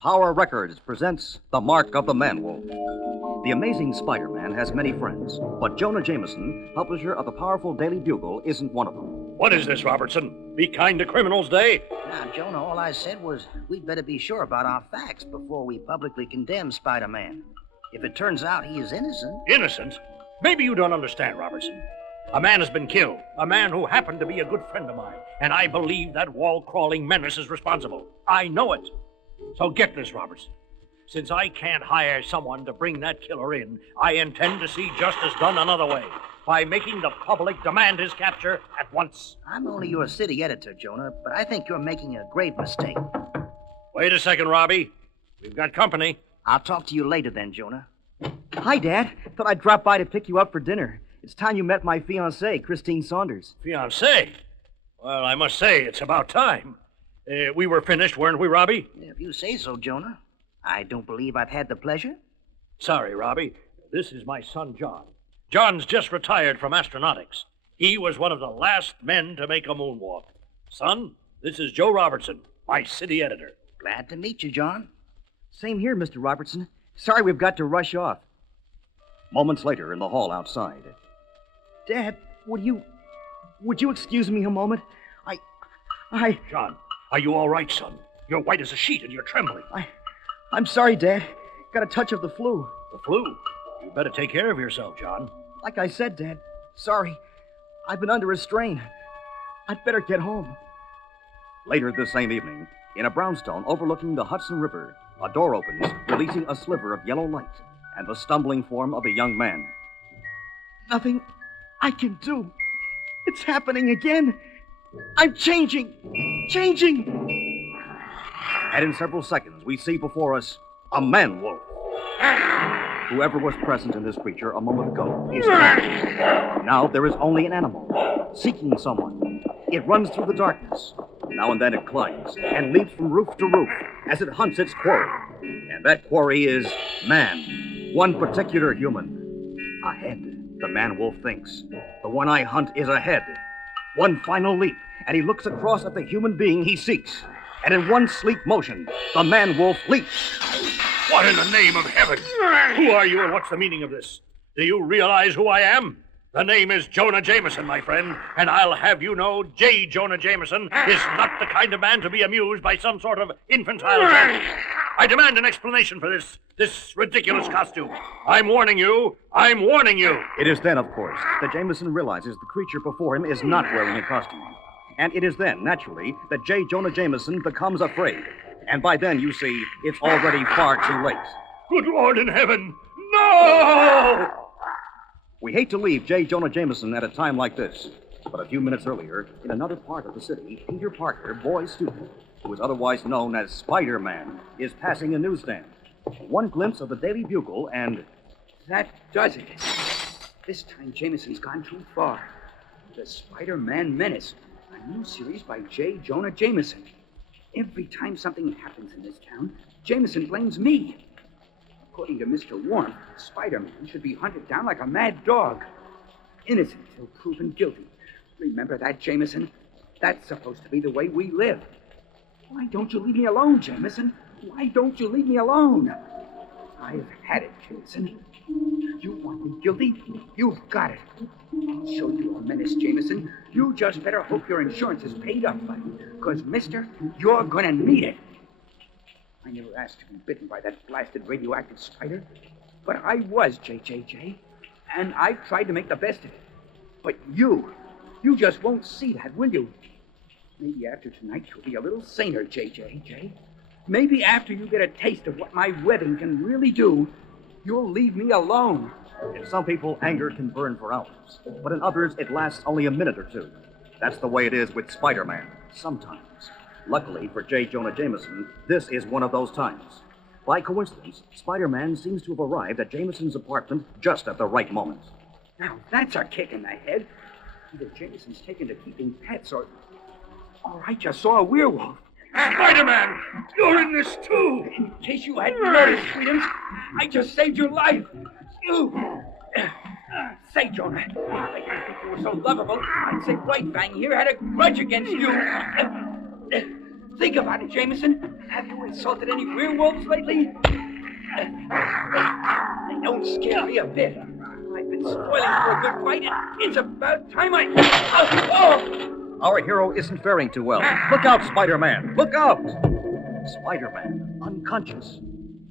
Power Records presents The Mark of the Man-Wolf. The amazing Spider-Man has many friends, but Jonah Jameson, publisher of the powerful Daily Bugle, isn't one of them. What is this, Robertson? Be kind to criminals day? Now, Jonah, all I said was we'd better be sure about our facts before we publicly condemn Spider-Man. If it turns out he is innocent... Innocent? Maybe you don't understand, Robertson. A man has been killed, a man who happened to be a good friend of mine, and I believe that wall-crawling menace is responsible. I know it. So get this, Robertson. Since I can't hire someone to bring that killer in, I intend to see justice done another way, by making the public demand his capture at once. I'm only your city editor, Jonah, but I think you're making a grave mistake. Wait a second, Robbie. We've got company. I'll talk to you later then, Jonah. Hi, Dad. Thought I'd drop by to pick you up for dinner. It's time you met my fiancée, Christine Saunders. Fiancée? Well, I must say, it's about time. We were finished, weren't we, Robbie? If you say so, Jonah. I don't believe I've had the pleasure. Sorry, Robbie. This is my son, John. John's just retired from astronautics. He was one of the last men to make a moonwalk. Son, this is Joe Robertson, my city editor. Glad to meet you, John. Same here, Mr. Robertson. Sorry we've got to rush off. Moments later, in the hall outside. Dad, would you excuse me a moment? John, are you all right, son? You're white as a sheet and you're trembling. I'm sorry, Dad. Got a touch of the flu. The flu? You better take care of yourself, John. Like I said, Dad, sorry. I've been under a strain. I'd better get home. Later the same evening, in a brownstone overlooking the Hudson River, a door opens, releasing a sliver of yellow light and the stumbling form of a young man. Nothing I can do. It's happening again. I'm changing. And in several seconds, we see before us a man-wolf. Whoever was present in this creature a moment ago is gone. Now there is only an animal, seeking someone. It runs through the darkness. Now and then it climbs and leaps from roof to roof as it hunts its quarry. And that quarry is man, one particular human. A head, the man-wolf thinks. The one I hunt is a head. One final leap, and he looks across at the human being he seeks. And in one sleek motion, the man-wolf leaps. What in the name of heaven? Who are you and what's the meaning of this? Do you realize who I am? The name is Jonah Jameson, my friend, and I'll have you know J. Jonah Jameson is not the kind of man to be amused by some sort of infantile joke. I demand an explanation for this ridiculous costume. I'm warning you. It is then, of course, that Jameson realizes the creature before him is not wearing a costume. And it is then, naturally, that J. Jonah Jameson becomes afraid. And by then, you see, it's already far too late. Good Lord in heaven! No! We hate to leave J. Jonah Jameson at a time like this. But a few minutes earlier, in another part of the city, Peter Parker, boy student, who is otherwise known as Spider-Man, is passing a newsstand. One glimpse of the Daily Bugle and... That does it. This time Jameson's gone too far. The Spider-Man Menace, a new series by J. Jonah Jameson. Every time something happens in this town, Jameson blames me. According to Mr. Warmth, Spider-Man should be hunted down like a mad dog. Innocent till proven guilty. Remember that, Jameson? That's supposed to be the way we live. Why don't you leave me alone, Jameson? Why don't you leave me alone? I've had it, Jameson. You want me guilty? You've got it. I'll show you a menace, Jameson. You just better hope your insurance is paid up, buddy. Because, mister, you're gonna need it. I never asked to be bitten by that blasted radioactive spider. But I was, JJJ. And I've tried to make the best of it. But you just won't see that, will you? Maybe after tonight you'll be a little saner, JJJ. Maybe after you get a taste of what my webbing can really do, you'll leave me alone. In some people, anger can burn for hours. But in others, it lasts only a minute or two. That's the way it is with Spider-Man, sometimes. Luckily for J. Jonah Jameson, this is one of those times. By coincidence, Spider-Man seems to have arrived at Jameson's apartment just at the right moment. Now, that's a kick in the head. Either Jameson's taken to keeping pets or I just saw a werewolf. Spider-Man! You're in this too! In case you hadn't noticed, Sweetums, I just saved your life. Say, Jonah, I didn't think you were so lovable. I'd say White Fang here had a grudge against you. Think about it, Jameson. Have you insulted any werewolves lately? They don't scare me a bit. I've been spoiling for a good fight, and it's about time I... Oh! Our hero isn't faring too well. Look out, Spider-Man! Look out! Spider-Man, unconscious.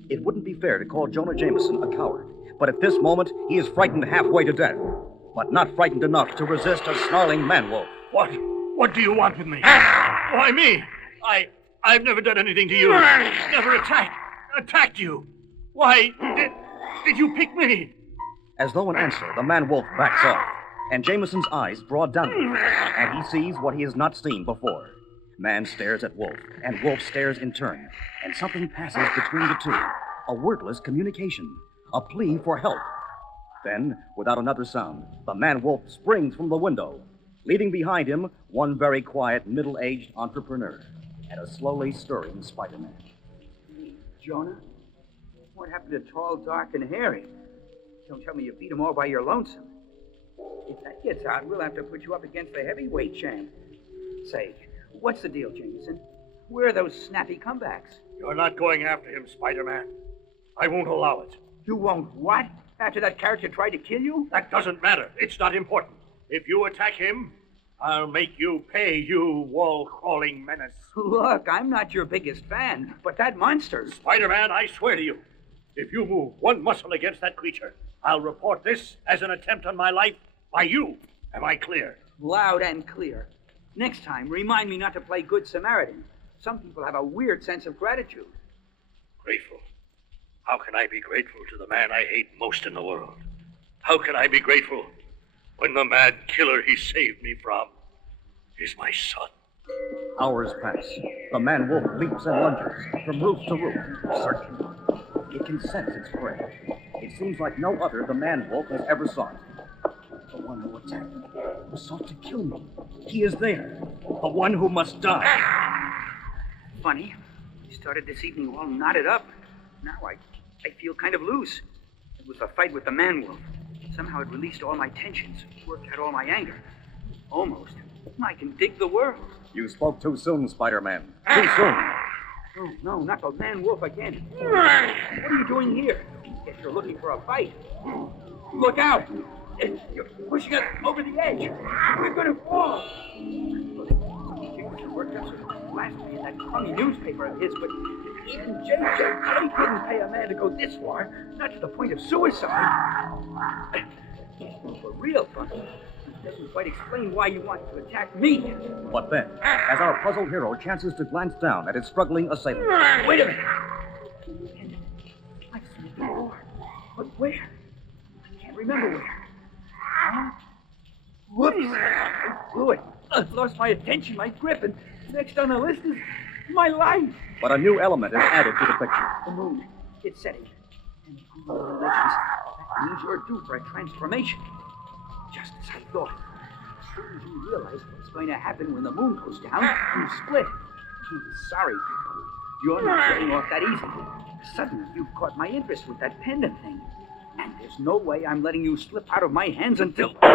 It wouldn't be fair to call Jonah Jameson a coward, but at this moment, he is frightened halfway to death, but not frightened enough to resist a snarling man-wolf. What? What do you want with me? Why me? I've never done anything to you. Never attacked you. Why did you pick me? As though in answer, the man-wolf backs off, and Jameson's eyes draw downward, and he sees what he has not seen before. Man stares at wolf, and wolf stares in turn, and something passes between the two. A wordless communication, a plea for help. Then, without another sound, the man-wolf springs from the window, leaving behind him one very quiet, middle-aged entrepreneur and a slowly stirring Spider-Man. Hey, Jonah? What happened to tall, dark, and hairy? Don't tell me you beat them all by your lonesome. If that gets out, we'll have to put you up against the heavyweight champ. Say, what's the deal, Jameson? Where are those snappy comebacks? You're not going after him, Spider-Man. I won't allow it. You won't what? After that character tried to kill you? That doesn't matter. It's not important. If you attack him, I'll make you pay, you wall-crawling menace. Look, I'm not your biggest fan, but that monster... Spider-Man, I swear to you, if you move one muscle against that creature, I'll report this as an attempt on my life by you. Am I clear? Loud and clear. Next time, remind me not to play Good Samaritan. Some people have a weird sense of gratitude. Grateful? How can I be grateful to the man I hate most in the world? How can I be grateful when the mad killer he saved me from is my son? Hours pass. The man-wolf leaps and lunges from roof to roof, searching. It can sense its prey. It seems like no other the man-wolf has ever sought. The one who attacked me, who sought to kill me. He is there. The one who must die. Funny. We started this evening all knotted up. Now I feel kind of loose. It was the fight with the man-wolf. Somehow it released all my tensions, worked out all my anger. Almost. I can dig the world. You spoke too soon, Spider-Man. Too soon. Oh, no, not the man-wolf again. What are you doing here? Guess you're looking for a fight. Look out! You're pushing us over the edge. We're going to fall. Jameson worked us last night in that crummy newspaper of his, but even JJ couldn't pay a man to go this far, not to the point of suicide. For real, Falcon, it doesn't quite explain why you want to attack me. But then, as our puzzled hero chances to glance down at his struggling assailant. Wait a minute. I've seen it before. But where? I can't remember where. Huh? Whoops. I blew it. I've lost my attention, my grip, and next on the list is my life. But a new element is added to the picture. The moon. It's setting. And all the legends. That means you're due for a transformation. Just as I thought. As soon as you realize what's going to happen when the moon goes down, you split. Sorry, people. You're not getting off that easy. Suddenly, you've caught my interest with that pendant thing. And there's no way I'm letting you slip out of my hands until... I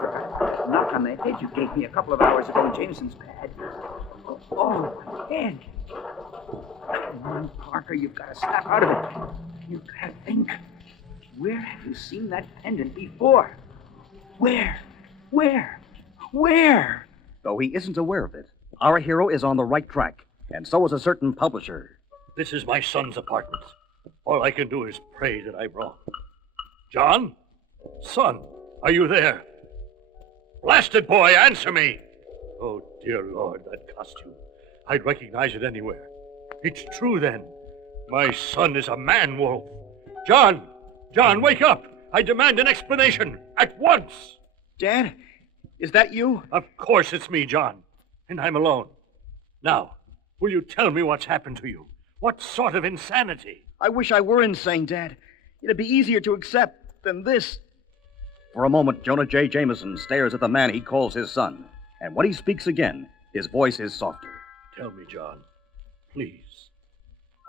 forgot. Knock on the head you gave me a couple of hours ago in Jameson's pad. Oh, my head. Come on, Parker, you've got to snap out of it. You've got to think. Where have you seen that pendant before? Where? Though he isn't aware of it, our hero is on the right track, and so is a certain publisher. This is my son's apartment. All I can do is pray that I'm wrong. John? Son, are you there? Blasted boy, answer me! Oh, dear Lord, that costume. I'd recognize it anywhere. It's true, then. My son is a man-wolf. John, wake up! I demand an explanation, at once! Dad, is that you? Of course it's me, John. And I'm alone. Now, will you tell me what's happened to you? What sort of insanity? I wish I were insane, Dad. It'd be easier to accept than this. For a moment, Jonah J. Jameson stares at the man he calls his son. And when he speaks again, his voice is softer. Tell me, John. Please.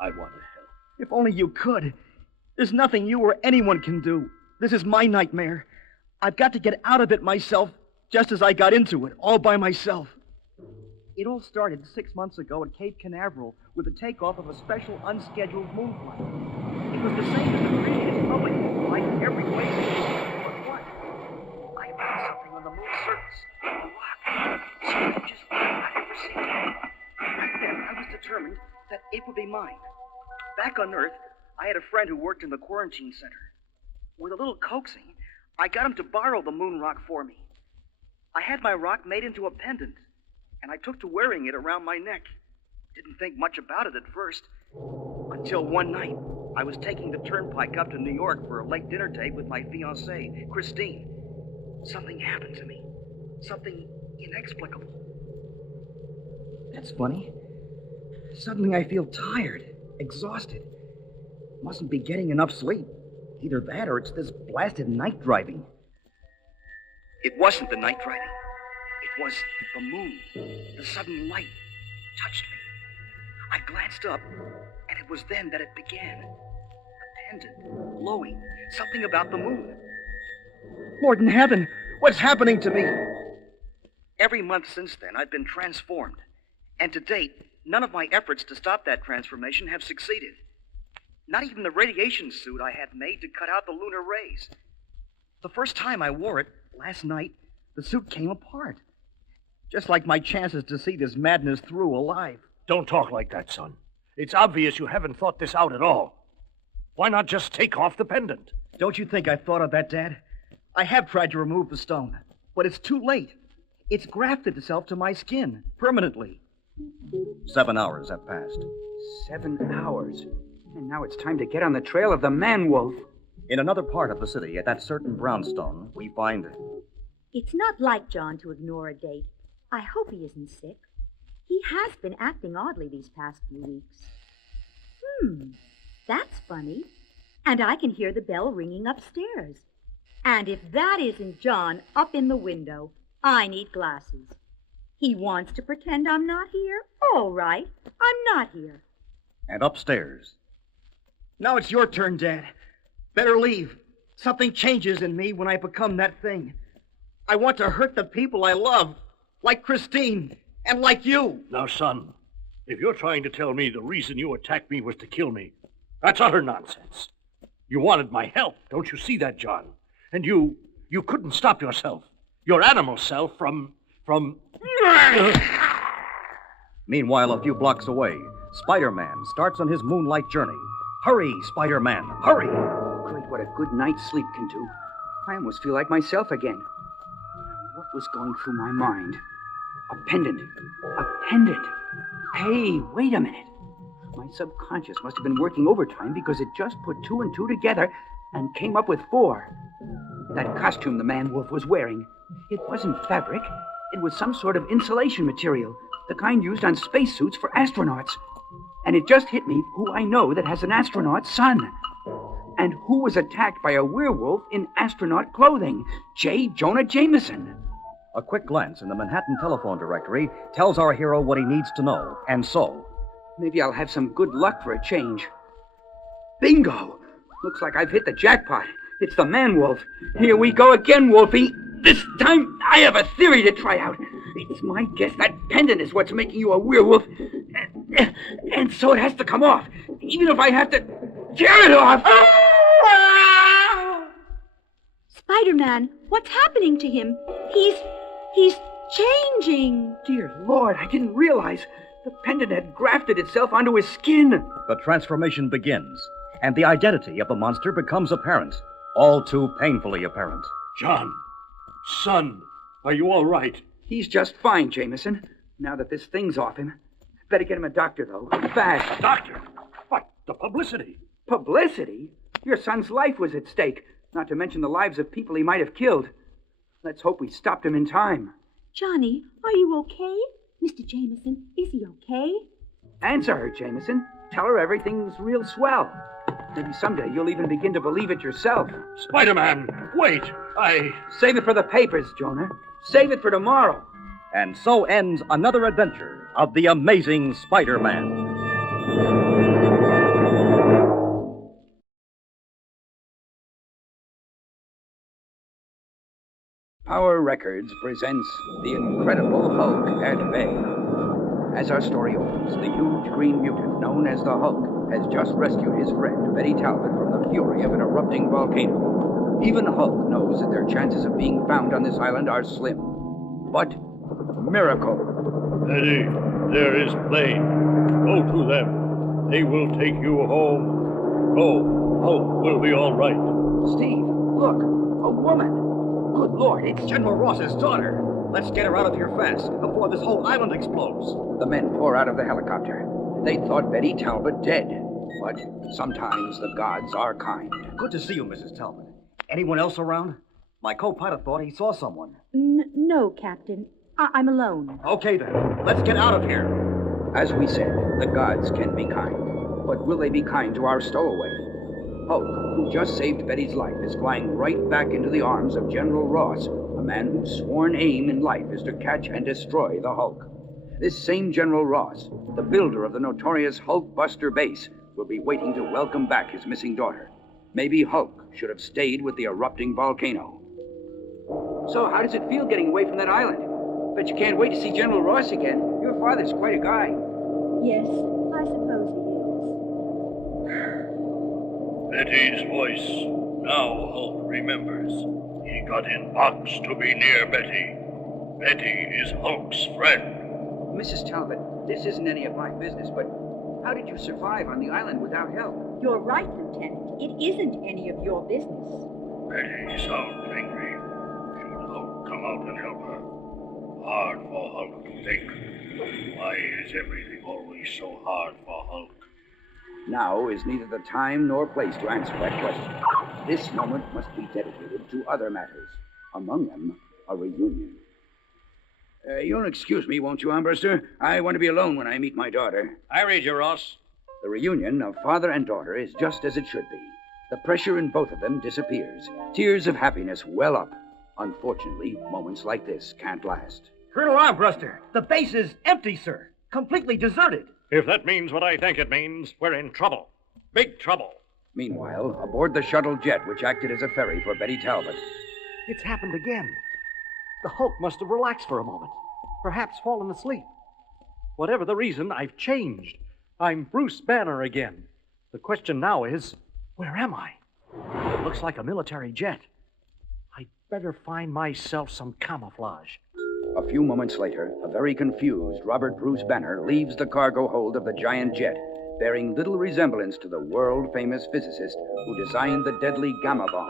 I want to help. If only you could. There's nothing you or anyone can do. This is my nightmare. I've got to get out of it myself, just as I got into it, all by myself. It all started 6 months ago at Cape Canaveral with the takeoff of a special unscheduled moon flight. It was the same as the previous public moon flight in every way but one. I found something on the moon's surface, a rock, something just I've never seen. Right then, I was determined that it would be mine. Back on Earth, I had a friend who worked in the quarantine center. With a little coaxing, I got him to borrow the moon rock for me. I had my rock made into a pendant, and I took to wearing it around my neck. Didn't think much about it at first, until one night I was taking the turnpike up to New York for a late dinner date with my fiancée, Christine. Something happened to me. Something inexplicable. That's funny. Suddenly I feel tired, exhausted. Mustn't be getting enough sleep. Either that or it's this blasted night driving. It wasn't the night driving. It was the moon. The sudden light touched me. I glanced up, and it was then that it began. A pendant, glowing, something about the moon. Lord in heaven, what's happening to me? Every month since then, I've been transformed. And to date, none of my efforts to stop that transformation have succeeded. Not even the radiation suit I had made to cut out the lunar rays. The first time I wore it, last night, the suit came apart. Just like my chances to see this madness through alive. Don't talk like that, son. It's obvious you haven't thought this out at all. Why not just take off the pendant? Don't you think I've thought of that, Dad? I have tried to remove the stone, but it's too late. It's grafted itself to my skin, permanently. 7 hours have passed. 7 hours. And now it's time to get on the trail of the man-wolf. In another part of the city, at that certain brownstone, we find... It's not like John to ignore a date. I hope he isn't sick. He has been acting oddly these past few weeks. That's funny. And I can hear the bell ringing upstairs. And if that isn't John up in the window, I need glasses. He wants to pretend I'm not here? All right, I'm not here. And upstairs. Now it's your turn, Dad. Better leave. Something changes in me when I become that thing. I want to hurt the people I love, like Christine, and like you. Now, son, if you're trying to tell me the reason you attacked me was to kill me, that's utter nonsense. You wanted my help, don't you see that, John? And you couldn't stop yourself, your animal self, from... Meanwhile, a few blocks away, Spider-Man starts on his moonlight journey. Hurry, Spider-Man, hurry! Great, what a good night's sleep can do. I almost feel like myself again. Now, what was going through my mind? A pendant. A pendant. Hey, wait a minute. My subconscious must have been working overtime because it just put 2 and 2 together and came up with 4. That costume the man-wolf was wearing, it wasn't fabric. It was some sort of insulation material, the kind used on spacesuits for astronauts. And it just hit me who I know that has an astronaut's son. And who was attacked by a werewolf in astronaut clothing? J. Jonah Jameson. A quick glance in the Manhattan telephone directory tells our hero what he needs to know, and so... Maybe I'll have some good luck for a change. Bingo! Looks like I've hit the jackpot. It's the man-wolf. Here we go again, Wolfie. This time, I have a theory to try out. It's my guess that pendant is what's making you a werewolf. And so it has to come off, even if I have to tear it off. Spider-Man, what's happening to him? He's changing. Dear Lord, I didn't realize the pendant had grafted itself onto his skin. The transformation begins, and the identity of the monster becomes apparent. All too painfully apparent. John, son, are you all right? He's just fine, Jameson. Now that this thing's off him. Better get him a doctor, though. Fast. Doctor? What? The publicity? Publicity? Your son's life was at stake, not to mention the lives of people he might have killed. Let's hope we stopped him in time. Johnny, are you okay? Mr. Jameson, is he okay? Answer her, Jameson. Tell her everything's real swell. Maybe someday you'll even begin to believe it yourself. Spider-Man, wait, Save it for the papers, Jonah. Save it for tomorrow. And so ends another adventure of the amazing Spider-Man. Power Records presents The Incredible Hulk at Bay. As our story opens, the huge green mutant known as the Hulk has just rescued his friend, Betty Talbot, from the fury of an erupting volcano. Even Hulk knows that their chances of being found on this island are slim. But miracle. Betty, there is plane. Go to them. They will take you home. Go. Hulk will be all right. Steve, look, a woman. Good Lord, it's General Ross's daughter. Let's get her out of here fast before this whole island explodes. The men pour out of the helicopter. They thought Betty Talbot dead. But sometimes the gods are kind. Good to see you, Mrs. Talbot. Anyone else around? My co-pilot thought he saw someone. No, Captain. I'm alone. Okay, then. Let's get out of here. As we said, the gods can be kind. But will they be kind to our stowaway? Hulk, who just saved Betty's life, is flying right back into the arms of General Ross, a man whose sworn aim in life is to catch and destroy the Hulk. This same General Ross, the builder of the notorious Hulkbuster base, will be waiting to welcome back his missing daughter. Maybe Hulk should have stayed with the erupting volcano. So how does it feel getting away from that island? Bet you can't wait to see General Ross again. Your father's quite a guy. Yes, I suppose he is. Betty's voice. Now Hulk remembers. He got in box to be near Betty. Betty is Hulk's friend. Mrs. Talbot, this isn't any of my business, but how did you survive on the island without help? You're right, Lieutenant. It isn't any of your business. Betty sounds angry. Should Hulk come out and help her? Hard for Hulk to think. Why is everything always so hard for Hulk? Now is neither the time nor place to answer that question. This moment must be dedicated to other matters. Among them, a reunion. You'll excuse me, won't you, Armbruster? I want to be alone when I meet my daughter. I read you, Ross. The reunion of father and daughter is just as it should be. The pressure in both of them disappears. Tears of happiness well up. Unfortunately, moments like this can't last. Colonel Armbruster, the base is empty, sir. Completely deserted. If that means what I think it means, we're in trouble. Big trouble. Meanwhile, aboard the shuttle jet which acted as a ferry for Betty Talbot. It's happened again. The Hulk must have relaxed for a moment. Perhaps fallen asleep. Whatever the reason, I've changed. I'm Bruce Banner again. The question now is, where am I? It looks like a military jet. I'd better find myself some camouflage. A few moments later, a very confused Robert Bruce Banner leaves the cargo hold of the giant jet, bearing little resemblance to the world-famous physicist who designed the deadly gamma bomb,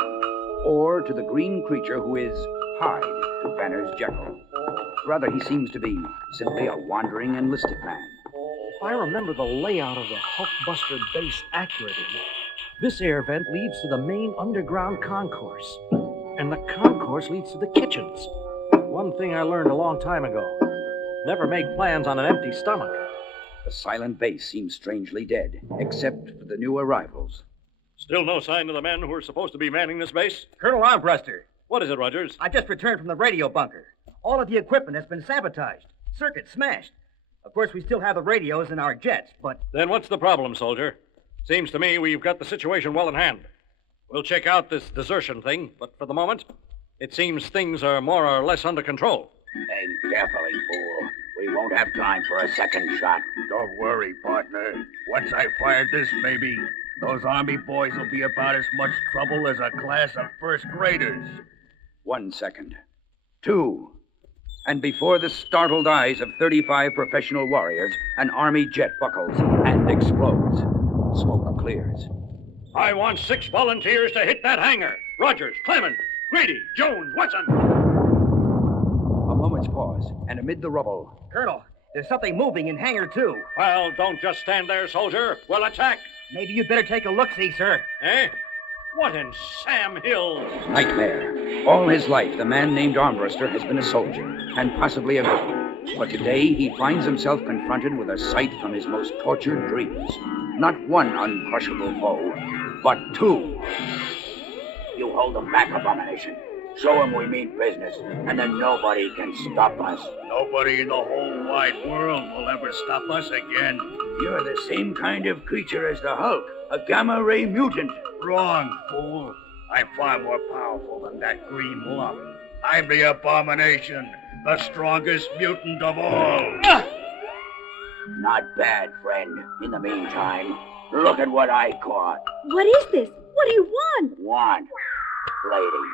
or to the green creature who is Hyde to Banner's Jekyll. Rather, he seems to be simply a wandering enlisted man. If I remember the layout of the Hulkbuster base accurately, this air vent leads to the main underground concourse, and the concourse leads to the kitchens. One thing I learned a long time ago: never make plans on an empty stomach. The silent base seems strangely dead, except for the new arrivals. Still no sign of the men who are supposed to be manning this base? Colonel Armbruster, What is it, Rogers? I just returned from the radio bunker. All of the equipment has been sabotaged. Circuits smashed. Of course, we still have the radios in our jets, but... Then what's the problem, soldier? Seems to me we've got the situation well in hand. We'll check out this desertion thing, but for the moment, it seems things are more or less under control. Aim carefully, fool. We won't have time for a second shot. Don't worry, partner. Once I fire this baby, those Army boys will be about as much trouble as a class of first graders. 1 second. 2. And before the startled eyes of 35 professional warriors, an Army jet buckles and explodes. Smoke clears. I want 6 volunteers to hit that hangar. Rogers, Clement, Grady, Jones, Watson. A moment's pause, and amid the rubble... Colonel, there's something moving in Hangar 2. Well, don't just stand there, soldier. We'll attack. Maybe you'd better take a look-see, sir. Eh? What in Sam Hill? Nightmare. All his life, the man named Armbruster has been a soldier, and possibly a good one. But today, he finds himself confronted with a sight from his most tortured dreams. Not one uncrushable foe, but 2. You hold them back, Abomination. Show them we mean business, and then nobody can stop us. Nobody in the whole wide world will ever stop us again. You're the same kind of creature as the Hulk, a gamma-ray mutant. Wrong, fool. I'm far more powerful than that green lump. I'm the Abomination, the strongest mutant of all. Not bad, friend. In the meantime, look at what I caught. What is this? What do you want? Want? Lady,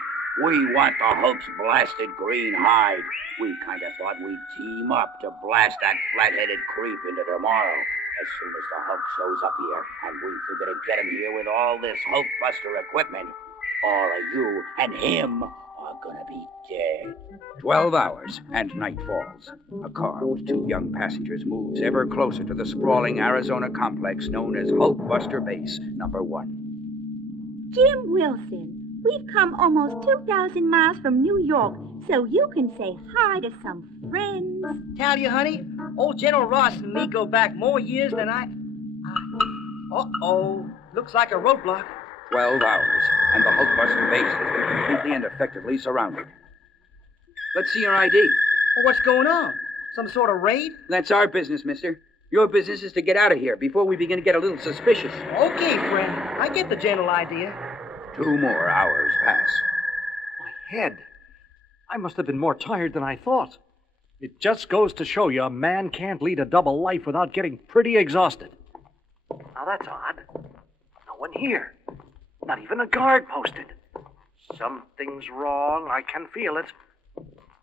we want the Hulk's blasted green hide. We kind of thought we'd team up to blast that flat-headed creep into tomorrow. As soon as the Hulk shows up here, and we figure to get him here with all this Hulkbuster equipment, all of you and him are gonna be dead. 12 hours, and night falls. A car with 2 young passengers moves ever closer to the sprawling Arizona complex known as Hulkbuster Base Number 1. Jim Wilson, we've come almost 2,000 miles from New York, so you can say hi to some friends. Talia, honey, old General Ross and me go back more years than I... Uh-oh. Looks like a roadblock. 12 hours, and the Hulkbuster base has been completely and effectively surrounded. Let's see your ID. Well, what's going on? Some sort of raid? That's our business, mister. Your business is to get out of here before we begin to get a little suspicious. Okay, friend. I get the general idea. 2 more hours pass. My head. I must have been more tired than I thought. It just goes to show you a man can't lead a double life without getting pretty exhausted. Now that's odd. No one here. Not even a guard posted. Something's wrong. I can feel it.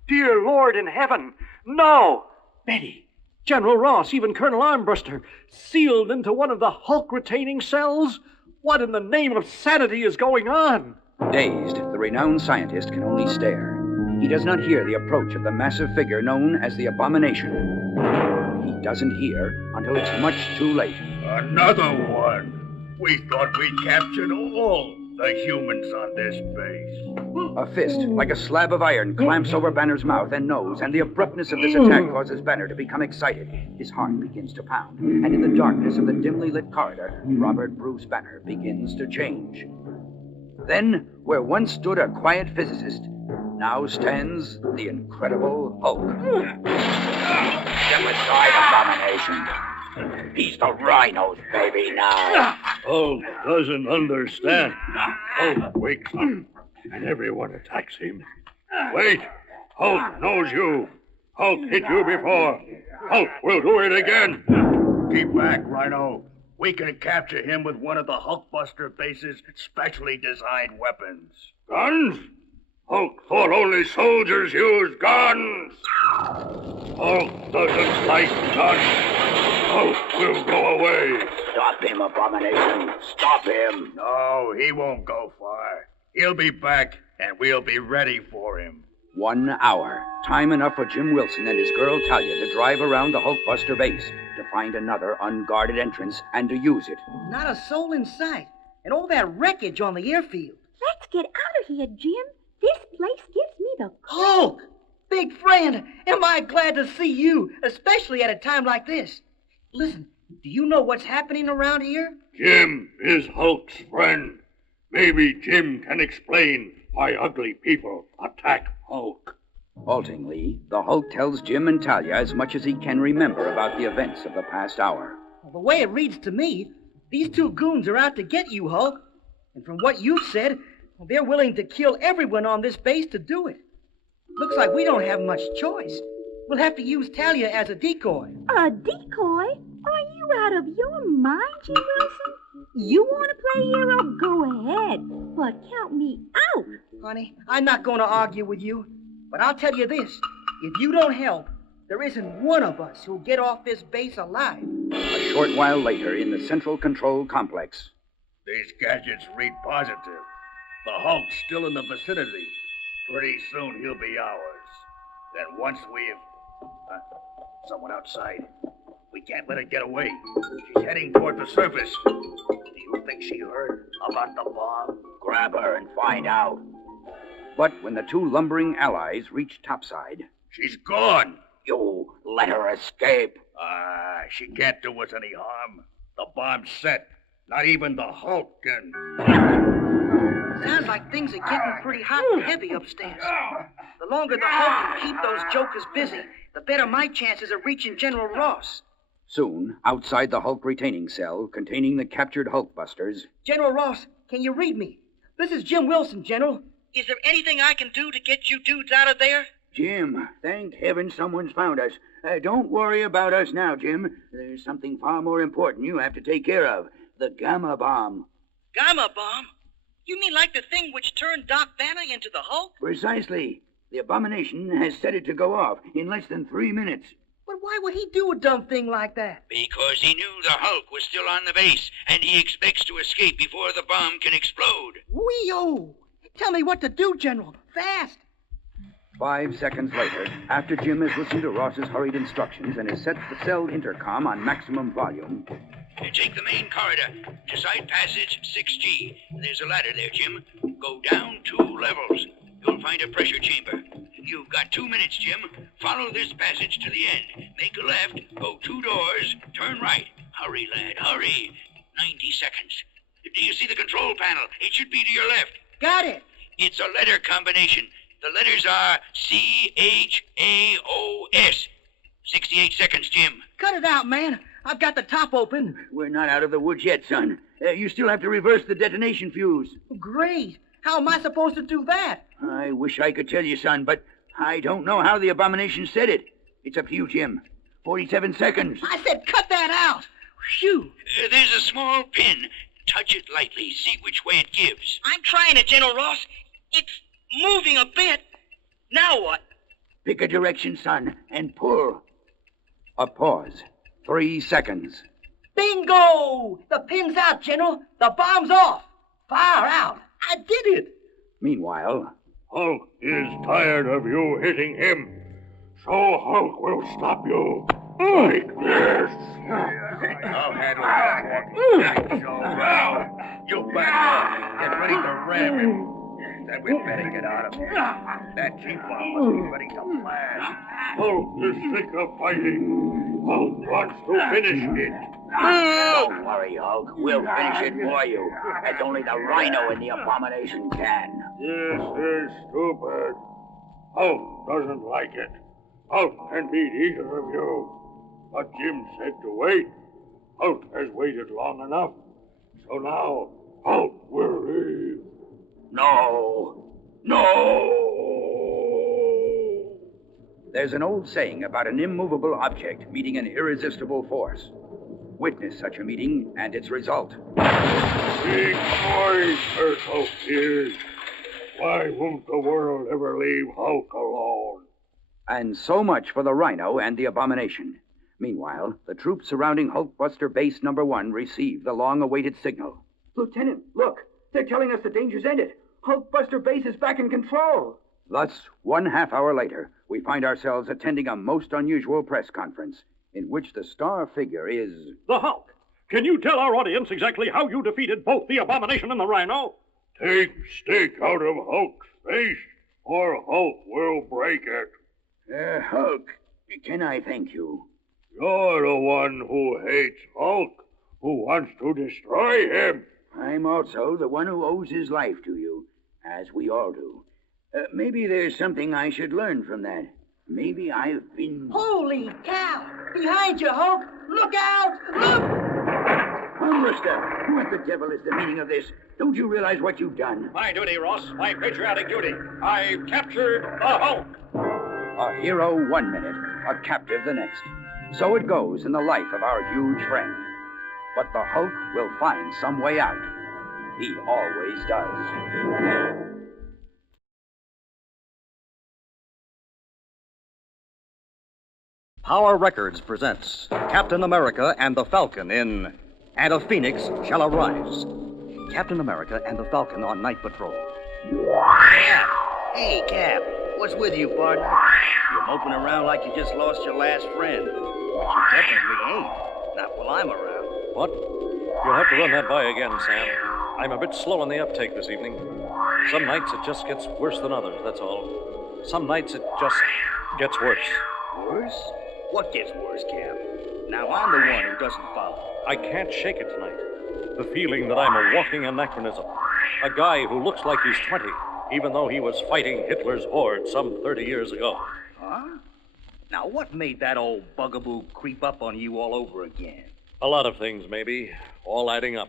Dear Lord in heaven, no! Betty, General Ross, even Colonel Armbruster, sealed into one of the Hulk-retaining cells? What in the name of sanity is going on? Dazed, the renowned scientist can only stare. He does not hear the approach of the massive figure known as the Abomination. He doesn't hear until it's much too late. Another one. We thought we'd captured all the humans on this base. A fist, like a slab of iron, clamps over Banner's mouth and nose, and the abruptness of this attack causes Banner to become excited. His heart begins to pound, and in the darkness of the dimly lit corridor, Robert Bruce Banner begins to change. Then, where once stood a quiet physicist, now stands the Incredible Hulk. Get beside Abomination. He's the Rhino's baby now. Hulk doesn't understand. Hulk wakes up, and everyone attacks him. Wait! Hulk knows you. Hulk hit you before. Hulk will do it again. Keep back, Rhino. We can capture him with one of the Hulkbuster base's specially designed weapons. Guns? Hulk thought only soldiers used guns. Hulk doesn't like guns. Hulk will go away. Stop him, Abomination. Stop him. No, he won't go far. He'll be back, and we'll be ready for him. 1 hour. Time enough for Jim Wilson and his girl Talia to drive around the Hulkbuster base, to find another unguarded entrance, and to use it. Not a soul in sight. And all that wreckage on the airfield. Let's get out of here, Jim. This place gives me the... Hulk! Big friend, am I glad to see you, especially at a time like this. Listen, do you know what's happening around here? Jim is Hulk's friend. Maybe Jim can explain why ugly people attack Hulk. Haltingly, the Hulk tells Jim and Talia as much as he can remember about the events of the past hour. Well, the way it reads to me, these 2 goons are out to get you, Hulk. And from what you've said, they're willing to kill everyone on this base to do it. Looks like we don't have much choice. We'll have to use Talia as a decoy. A decoy? Are you out of your mind, Jim Wilson? You want to play hero? Go ahead. But count me out. Honey, I'm not going to argue with you. But I'll tell you this. If you don't help, there isn't one of us who'll get off this base alive. A short while later, in the Central Control Complex. These gadgets read positive. The Hulk's still in the vicinity. Pretty soon he'll be ours. Then once we've... someone outside. We can't let her get away. She's heading toward the surface. Do you think she heard about the bomb? Grab her and find out. But when the 2 lumbering allies reach topside... She's gone. You let her escape. She can't do us any harm. The bomb's set. Not even the Hulk can... Sounds like things are getting pretty hot and heavy upstairs. The longer the Hulk can keep those jokers busy, the better my chances of reaching General Ross. Soon, outside the Hulk retaining cell containing the captured Hulkbusters... General Ross, can you read me? This is Jim Wilson, General. Is there anything I can do to get you dudes out of there? Jim, thank heaven someone's found us. Don't worry about us now, Jim. There's something far more important you have to take care of. The Gamma Bomb. Gamma bomb? You mean like the thing which turned Doc Banner into the Hulk? Precisely. The abomination has set it to go off in less than 3 minutes. But why would he do a dumb thing like that? Because he knew the Hulk was still on the base, and he expects to escape before the bomb can explode. Wee-oh! Tell me what to do, General. Fast! 5 seconds later, after Jim has listened to Ross's hurried instructions and has set the cell intercom on maximum volume. Take the main corridor to side passage 6G. There's a ladder there, Jim. Go down 2 levels. You'll find a pressure chamber. You've got 2 minutes, Jim. Follow this passage to the end. Make a left, go 2 doors, turn right. Hurry, lad, hurry. 90 seconds. Do you see the control panel? It should be to your left. Got it! It's a letter combination. The letters are CHAOS. 68 seconds, Jim. Cut it out, man. I've got the top open. We're not out of the woods yet, son. You still have to reverse the detonation fuse. Great. How am I supposed to do that? I wish I could tell you, son, but I don't know how the abomination said it. It's up to you, Jim. 47 seconds. I said cut that out. Phew. There's a small pin. Touch it lightly. See which way it gives. I'm trying it, General Ross. It's moving a bit. Now what? Pick a direction, son, and pull. A pause. 3 seconds. Bingo! The pin's out, General. The bomb's off. Fire out. I did it. Meanwhile, Hulk is tired of you hitting him, so Hulk will stop you. Like this. I'll handle that walking. So now, you back up. Get ready to ram him. Then we'd better get out of here. That G-bomb must be ready to blast. Hulk is sick of fighting. Hulk wants to finish it. Don't worry, Hulk. We'll finish it for you, as only the Rhino and the Abomination can. This is stupid. Hulk doesn't like it. Hulk can beat either of you. But Jim said to wait. Hulk has waited long enough. So now, Hulk will leave. No. there's an old saying about an immovable object meeting an irresistible force. Witness such a meeting and its result. Big boys, Hulk is. Why won't the world ever leave Hulk alone? And so much for the Rhino and the Abomination. Meanwhile, the troops surrounding Hulkbuster Base Number 1 receive the long-awaited signal. Lieutenant, look! They're telling us the danger's ended. Hulkbuster Base is back in control. Thus, 1/2 hour later, we find ourselves attending a most unusual press conference, in which the star figure is... The Hulk. Can you tell our audience exactly how you defeated both the Abomination and the Rhino? Take stick out of Hulk's face, or Hulk will break it. Hulk, can I thank you? You're the one who hates Hulk, who wants to destroy him. I'm also the one who owes his life to you, as we all do. Maybe there's something I should learn from that. Maybe I've been... Holy cow! Behind you, Hulk! Look out! Look! Humbuster, what the devil is the meaning of this? Don't you realize what you've done? My duty, Ross. My patriotic duty. I've captured the Hulk. A hero 1 minute, a captive the next. So it goes in the life of our huge friend. But the Hulk will find some way out. He always does. Power Records presents Captain America and the Falcon in And a Phoenix Shall Arise. Captain America and the Falcon on night patrol. Cap! Hey, Cap. What's with you, partner? You're moping around like you just lost your last friend. You definitely ain't. Not while I'm around. What? You'll have to run that by again, Sam. I'm a bit slow on the uptake this evening. Some nights it just gets worse than others, that's all. Some nights it just gets worse. Worse? What gets worse, Cap? Now I'm the one who doesn't follow. I can't shake it tonight. The feeling that I'm a walking anachronism. A guy who looks like he's 20, even though he was fighting Hitler's horde some 30 years ago. Huh? Now what made that old bugaboo creep up on you all over again? A lot of things, maybe, all adding up.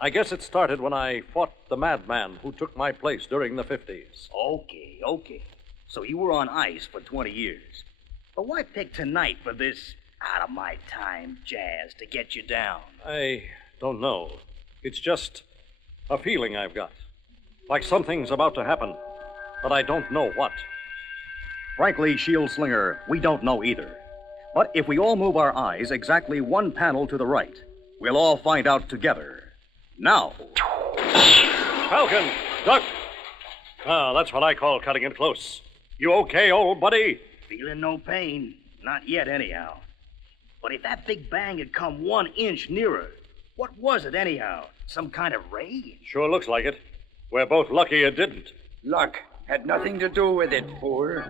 I guess it started when I fought the madman who took my place during the 50s. Okay. So you were on ice for 20 years. But why pick tonight for this out-of-my-time jazz to get you down? I don't know. It's just a feeling I've got. Like something's about to happen, but I don't know what. Frankly, Shield Slinger, we don't know either. But if we all move our eyes exactly one panel to the right, we'll all find out together. Now. Falcon, duck! Ah, that's what I call cutting it close. You okay, old buddy? Feeling no pain. Not yet, anyhow. But if that big bang had come 1 inch nearer, what was it, anyhow? Some kind of ray? Sure looks like it. We're both lucky it didn't. Luck had nothing to do with it, fool.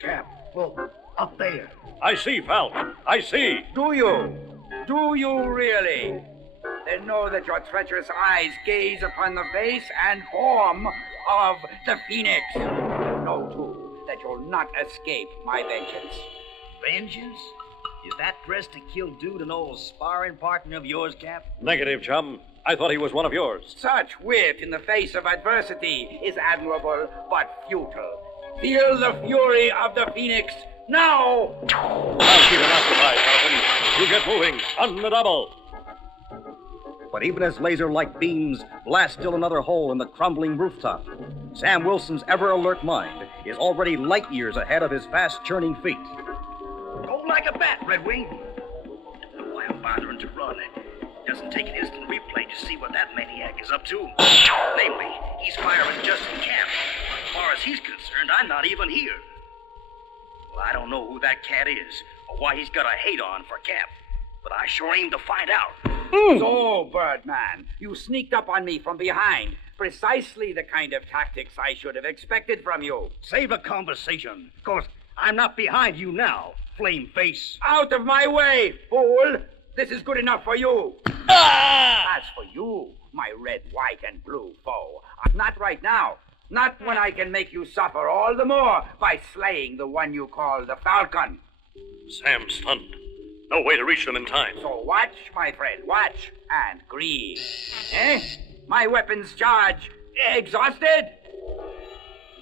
Cap, look, up there. I see, Falcon. I see. Do you? Do you really? Then know that your treacherous eyes gaze upon the face and form of the Phoenix. Know, too, that you'll not escape my vengeance. Vengeance? Is that dressed to kill dude an old sparring partner of yours, Cap? Negative, chum. I thought he was one of yours. Such wit in the face of adversity is admirable but futile. Feel the fury of the Phoenix now! I'll keep him occupied, Falcon. You get moving. On the double. But even as laser-like beams blast still another hole in the crumbling rooftop, Sam Wilson's ever-alert mind is already light years ahead of his fast-churning feet. Go like a bat, Red Wing. Why I'm bothering to run. Doesn't take an instant replay to see what that maniac is up to. Namely, he's firing just in camp. As far as he's concerned, I'm not even here. Well, I don't know who that cat is, or why he's got a hate on for Cap. But I sure aim to find out. So, Birdman, you sneaked up on me from behind. Precisely the kind of tactics I should have expected from you. Save a conversation. Of course, I'm not behind you now, flame face. Out of my way, fool! This is good enough for you. As for you, my red, white, and blue foe, not right now. Not when I can make you suffer all the more by slaying the one you call the Falcon. Sam's stunned. No way to reach them in time. So watch, my friend, watch and grieve. Eh? My weapons charge. Exhausted?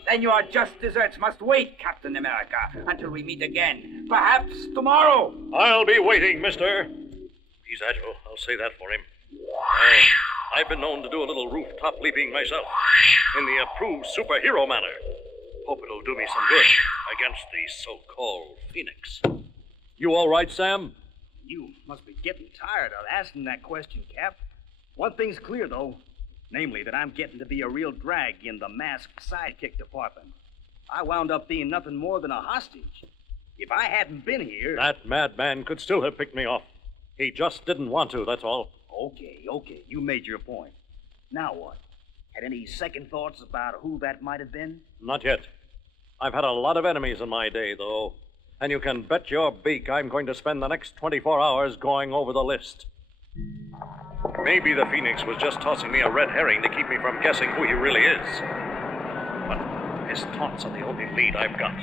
Then your just deserts must wait, Captain America, until we meet again. Perhaps tomorrow. I'll be waiting, mister. He's agile. I'll say that for him. I've been known to do a little rooftop leaping myself, in the approved superhero manner. Hope it'll do me some good against the so-called Phoenix. You all right, Sam? You must be getting tired of asking that question, Cap. One thing's clear, though. Namely, that I'm getting to be a real drag in the masked sidekick department. I wound up being nothing more than a hostage. If I hadn't been here... That madman could still have picked me off. He just didn't want to, that's all. Okay. You made your point. Now what? Had any second thoughts about who that might have been? Not yet. I've had a lot of enemies in my day, though. And you can bet your beak I'm going to spend the next 24 hours going over the list. Maybe the Phoenix was just tossing me a red herring to keep me from guessing who he really is. But his taunts are the only lead I've got.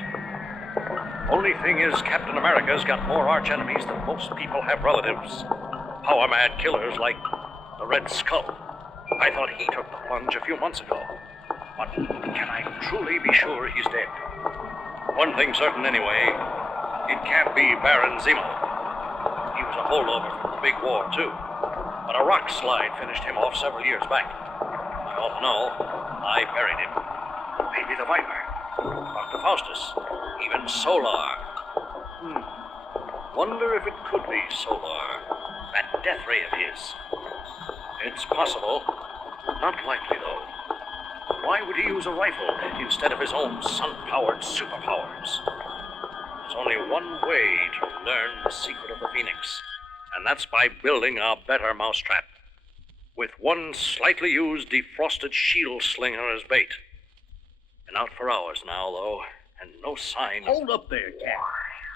Only thing is, Captain America's got more arch-enemies than most people have relatives. Power-mad killers like the Red Skull. I thought he took the plunge a few months ago. But can I truly be sure he's dead? One thing certain anyway, it can't be Baron Zemo. He was a holdover from the big war, too. But a rock slide finished him off several years back. I ought to know. I buried him. Maybe the Viper. Dr. Faustus. Even Solar. Wonder if it could be Solar. That death ray of his. It's possible. Not likely, though. Why would he use a rifle instead of his own sun-powered superpowers? There's only one way to learn the secret of the Phoenix, and that's by building a better mousetrap. With one slightly used defrosted shield slinger as bait. Been out for hours now, though, and no sign. Hold up there, Cap.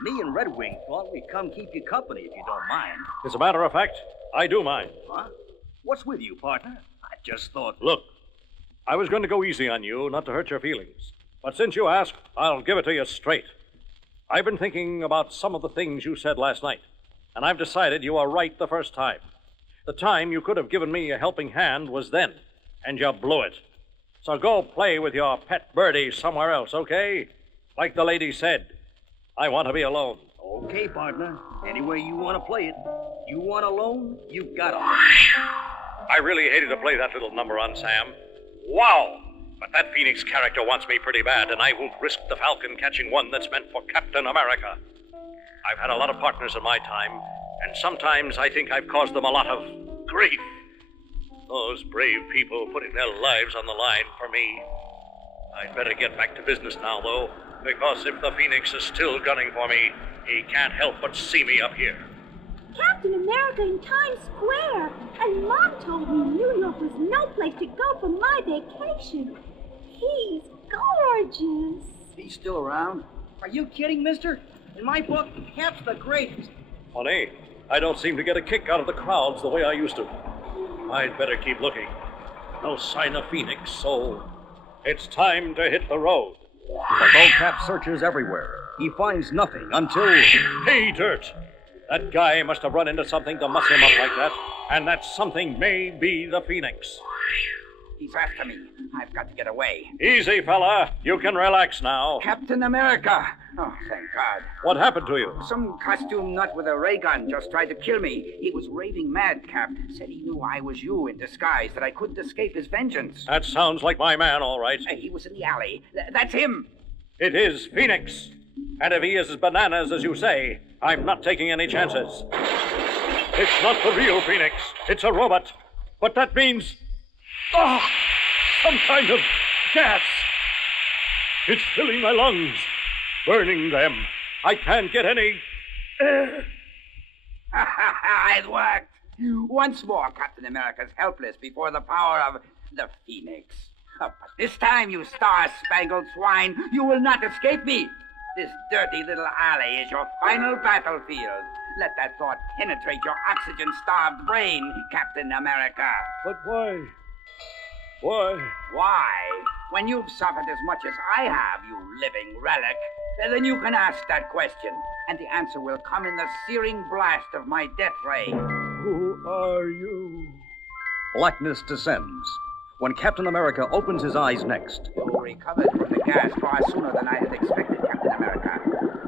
Me and Red Wing thought we'd come keep you company if you don't mind. As a matter of fact, I do mind. Huh? What's with you, partner? I just thought... Look, I was going to go easy on you, not to hurt your feelings. But since you asked, I'll give it to you straight. I've been thinking about some of the things you said last night, and I've decided you were right the first time. The time you could have given me a helping hand was then, and you blew it. So go play with your pet birdie somewhere else, okay? Like the lady said, I want to be alone. Okay, partner. Any way you want to play it. You want alone, you got it. I really hated to play that little number on Sam. Wow! But that Phoenix character wants me pretty bad, and I won't risk the Falcon catching one that's meant for Captain America. I've had a lot of partners in my time, and sometimes I think I've caused them a lot of grief. Those brave people putting their lives on the line for me. I'd better get back to business now, though, because if the Phoenix is still gunning for me, he can't help but see me up here. Captain America in Times Square. And Mom told me New York was no place to go for my vacation. He's gorgeous. He's still around? Are you kidding, mister? In my book, Cap's the greatest. Funny, I don't seem to get a kick out of the crowds the way I used to. I'd better keep looking. No sign of Phoenix, so it's time to hit the road. But though Cap searches everywhere, he finds nothing until... Hey, Dirt! That guy must have run into something to muss him up like that, and that something may be the Phoenix. He's after me. I've got to get away. Easy, fella. You can relax now. Captain America! Oh, thank God. What happened to you? Some costume nut with a ray gun just tried to kill me. He was raving mad, Cap. Said he knew I was you in disguise, that I couldn't escape his vengeance. That sounds like my man, all right. He was in the alley. That's him. It is Phoenix. And if he is as bananas as you say, I'm not taking any chances. It's not the real Phoenix. It's a robot. But that means... Oh, some kind of gas. It's filling my lungs, burning them. I can't get any air. It worked. Once more, Captain America's helpless before the power of the Phoenix. But this time, you star-spangled swine, you will not escape me. This dirty little alley is your final battlefield. Let that thought penetrate your oxygen-starved brain, Captain America. But why? Why? Why? When you've suffered as much as I have, you living relic, then you can ask that question, and the answer will come in the searing blast of my death ray. Who are you? Blackness descends. When Captain America opens his eyes next, You recovered from the gas far sooner than I had expected, Captain America.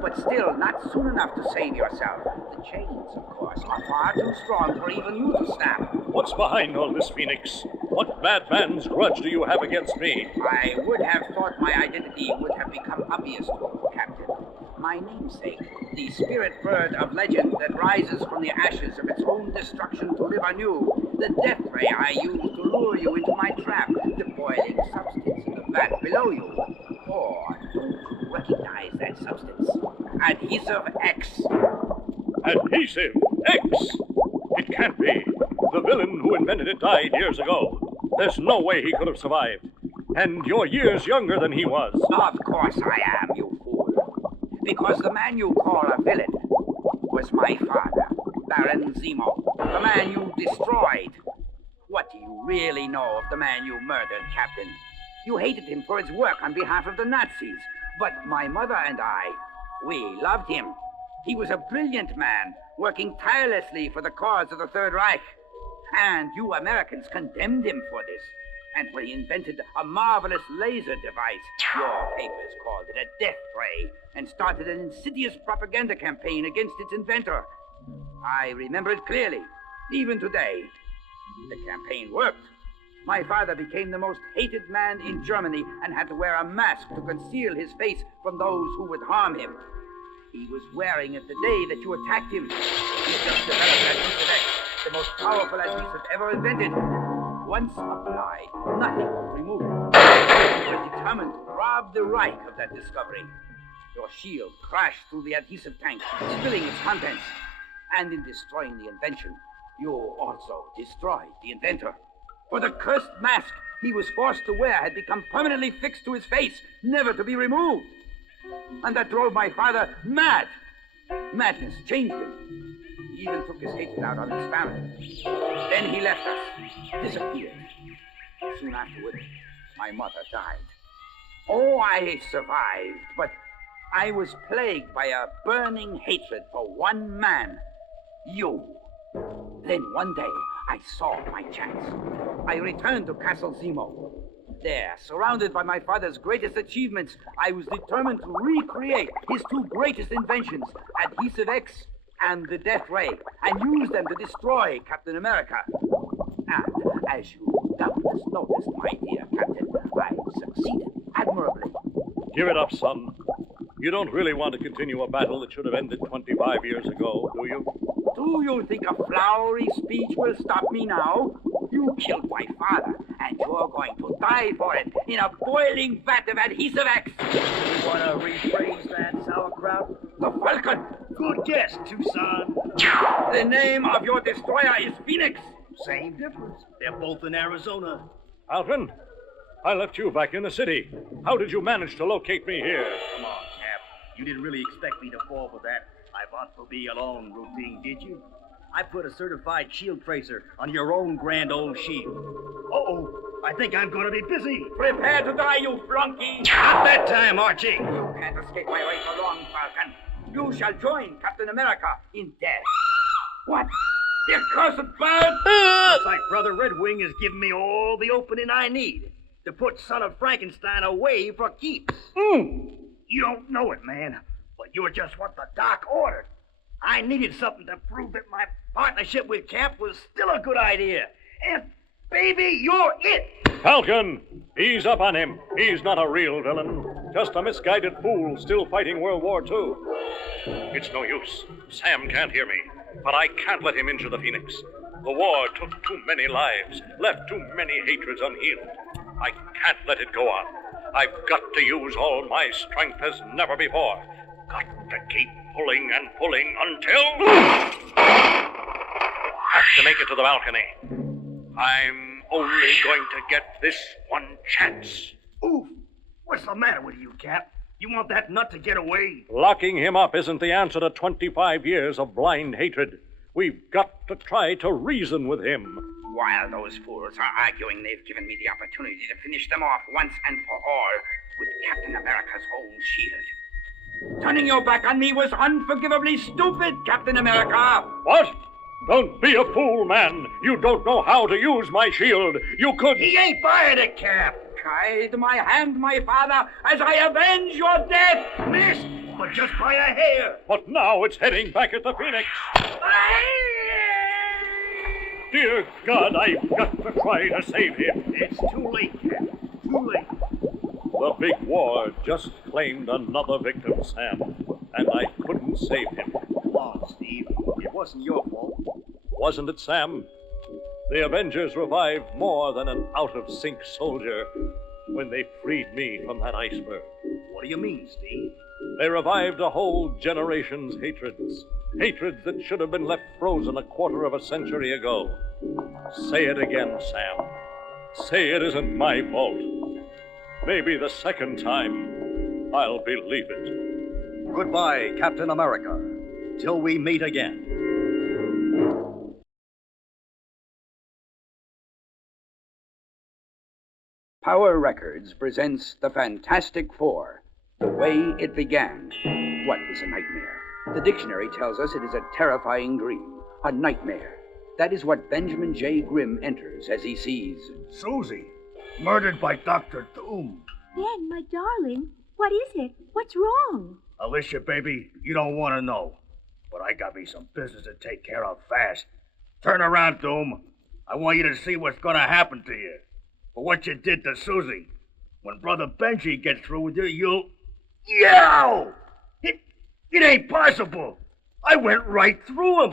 But still, not soon enough to save yourself. The chains, of course, are far too strong for even you to snap. What's behind all this, Phoenix? What madman's grudge do you have against me? I would have thought my identity would have become obvious to you, Captain. My namesake, the spirit bird of legend that rises from the ashes of its own destruction to live anew, the death ray I used to lure you into my trap, the boiling substance in the vat below you. Or don't you recognize that substance? Adhesive X. Adhesive X? It can't be. The villain who invented it died years ago. There's no way he could have survived. And you're years younger than he was. Of course I am, you fool. Because the man you call a villain was my father, Baron Zemo, the man you destroyed. What do you really know of the man you murdered, Captain? You hated him for his work on behalf of the Nazis. But my mother and I, we loved him. He was a brilliant man, working tirelessly for the cause of the Third Reich. And you Americans condemned him for this. And when he invented a marvelous laser device, your papers called it a death ray and started an insidious propaganda campaign against its inventor. I remember it clearly, even today. The campaign worked. My father became the most hated man in Germany and had to wear a mask to conceal his face from those who would harm him. He was wearing it the day that you attacked him. He just developed Adhesive X, the most powerful adhesive ever invented. Once applied, nothing was removed. You were determined to rob the Reich of that discovery. Your shield crashed through the adhesive tank, spilling its contents. And in destroying the invention, you also destroyed the inventor. For the cursed mask he was forced to wear had become permanently fixed to his face, never to be removed. And that drove my father mad. Madness changed him. He even took his hatred out on his family. Then he left us, disappeared. Soon afterward, my mother died. Oh, I survived, but I was plagued by a burning hatred for one man, you. Then one day, I saw my chance. I returned to Castle Zemo. There, surrounded by my father's greatest achievements, I was determined to recreate his two greatest inventions, Adhesive X and the Death Ray, and use them to destroy Captain America. And, as you doubtless noticed, my dear Captain, I've succeeded admirably. Give it up, son. You don't really want to continue a battle that should have ended 25 years ago, do you? Do you think a flowery speech will stop me now? You killed my father, and you're going to die for it in a boiling vat of Adhesive X. You want to rephrase that, sauerkraut? The Falcon. Good guess, Tucson. The name of your destroyer is Phoenix. Same difference. They're both in Arizona. Falcon, I left you back in the city. How did you manage to locate me here? Come on, Cap. You didn't really expect me to fall for that I want to be alone routine, did you? I put a certified shield tracer on your own grand old shield. Uh-oh, I think I'm going to be busy. Prepare to die, you flunky. Not that time, Archie. You can't escape my way for long, Falcon. You shall join Captain America in death. What? The accursed bird? Looks like Brother Red Wing has given me all the opening I need to put Son of Frankenstein away for keeps. You don't know it, man, but you're just what the Doc ordered. I needed something to prove that my partnership with Cap was still a good idea. And, baby, you're it. Falcon, ease up on him. He's not a real villain. Just a misguided fool still fighting World War II. It's no use. Sam can't hear me. But I can't let him injure the Phoenix. The war took too many lives, left too many hatreds unhealed. I can't let it go on. I've got to use all my strength as never before. Got to keep pulling and pulling until... Have to make it to the balcony. I'm only going to get this one chance. Oof. What's the matter with you, Cap? You want that nut to get away? Locking him up isn't the answer to 25 years of blind hatred. We've got to try to reason with him. While those fools are arguing, they've given me the opportunity to finish them off once and for all with Captain America's own shield. Turning your back on me was unforgivably stupid, Captain America. What? Don't be a fool, man. You don't know how to use my shield. You could... He ain't fired it, Cap. Guide my hand, my father, as I avenge your death. Missed, but just by a hair. But now it's heading back at the Phoenix. Dear God, I've got to try to save him. It's too late, Cap. Too late. The big war just claimed another victim, Sam, and I couldn't save him. Come on, Steve. It wasn't your fault. Wasn't it, Sam? The Avengers revived more than an out-of-sync soldier when they freed me from that iceberg. What do you mean, Steve? They revived a whole generation's hatreds. Hatreds that should have been left frozen a quarter of a century ago. Say it again, Sam. Say it isn't my fault. Maybe the second time, I'll believe it. Goodbye, Captain America. Till we meet again. Power Records presents The Fantastic Four, The Way It Began. What is a nightmare? The dictionary tells us it is a terrifying dream, a nightmare. That is what Benjamin J. Grimm enters as he sees Susie, murdered by Dr. Doom. Ben, my darling, what is it? What's wrong? Alicia, baby, you don't want to know. But I got me some business to take care of fast. Turn around, Doom. I want you to see what's going to happen to you. For what you did to Susie. When Brother Benji gets through with you, you'll... Yow! It ain't possible. I went right through him.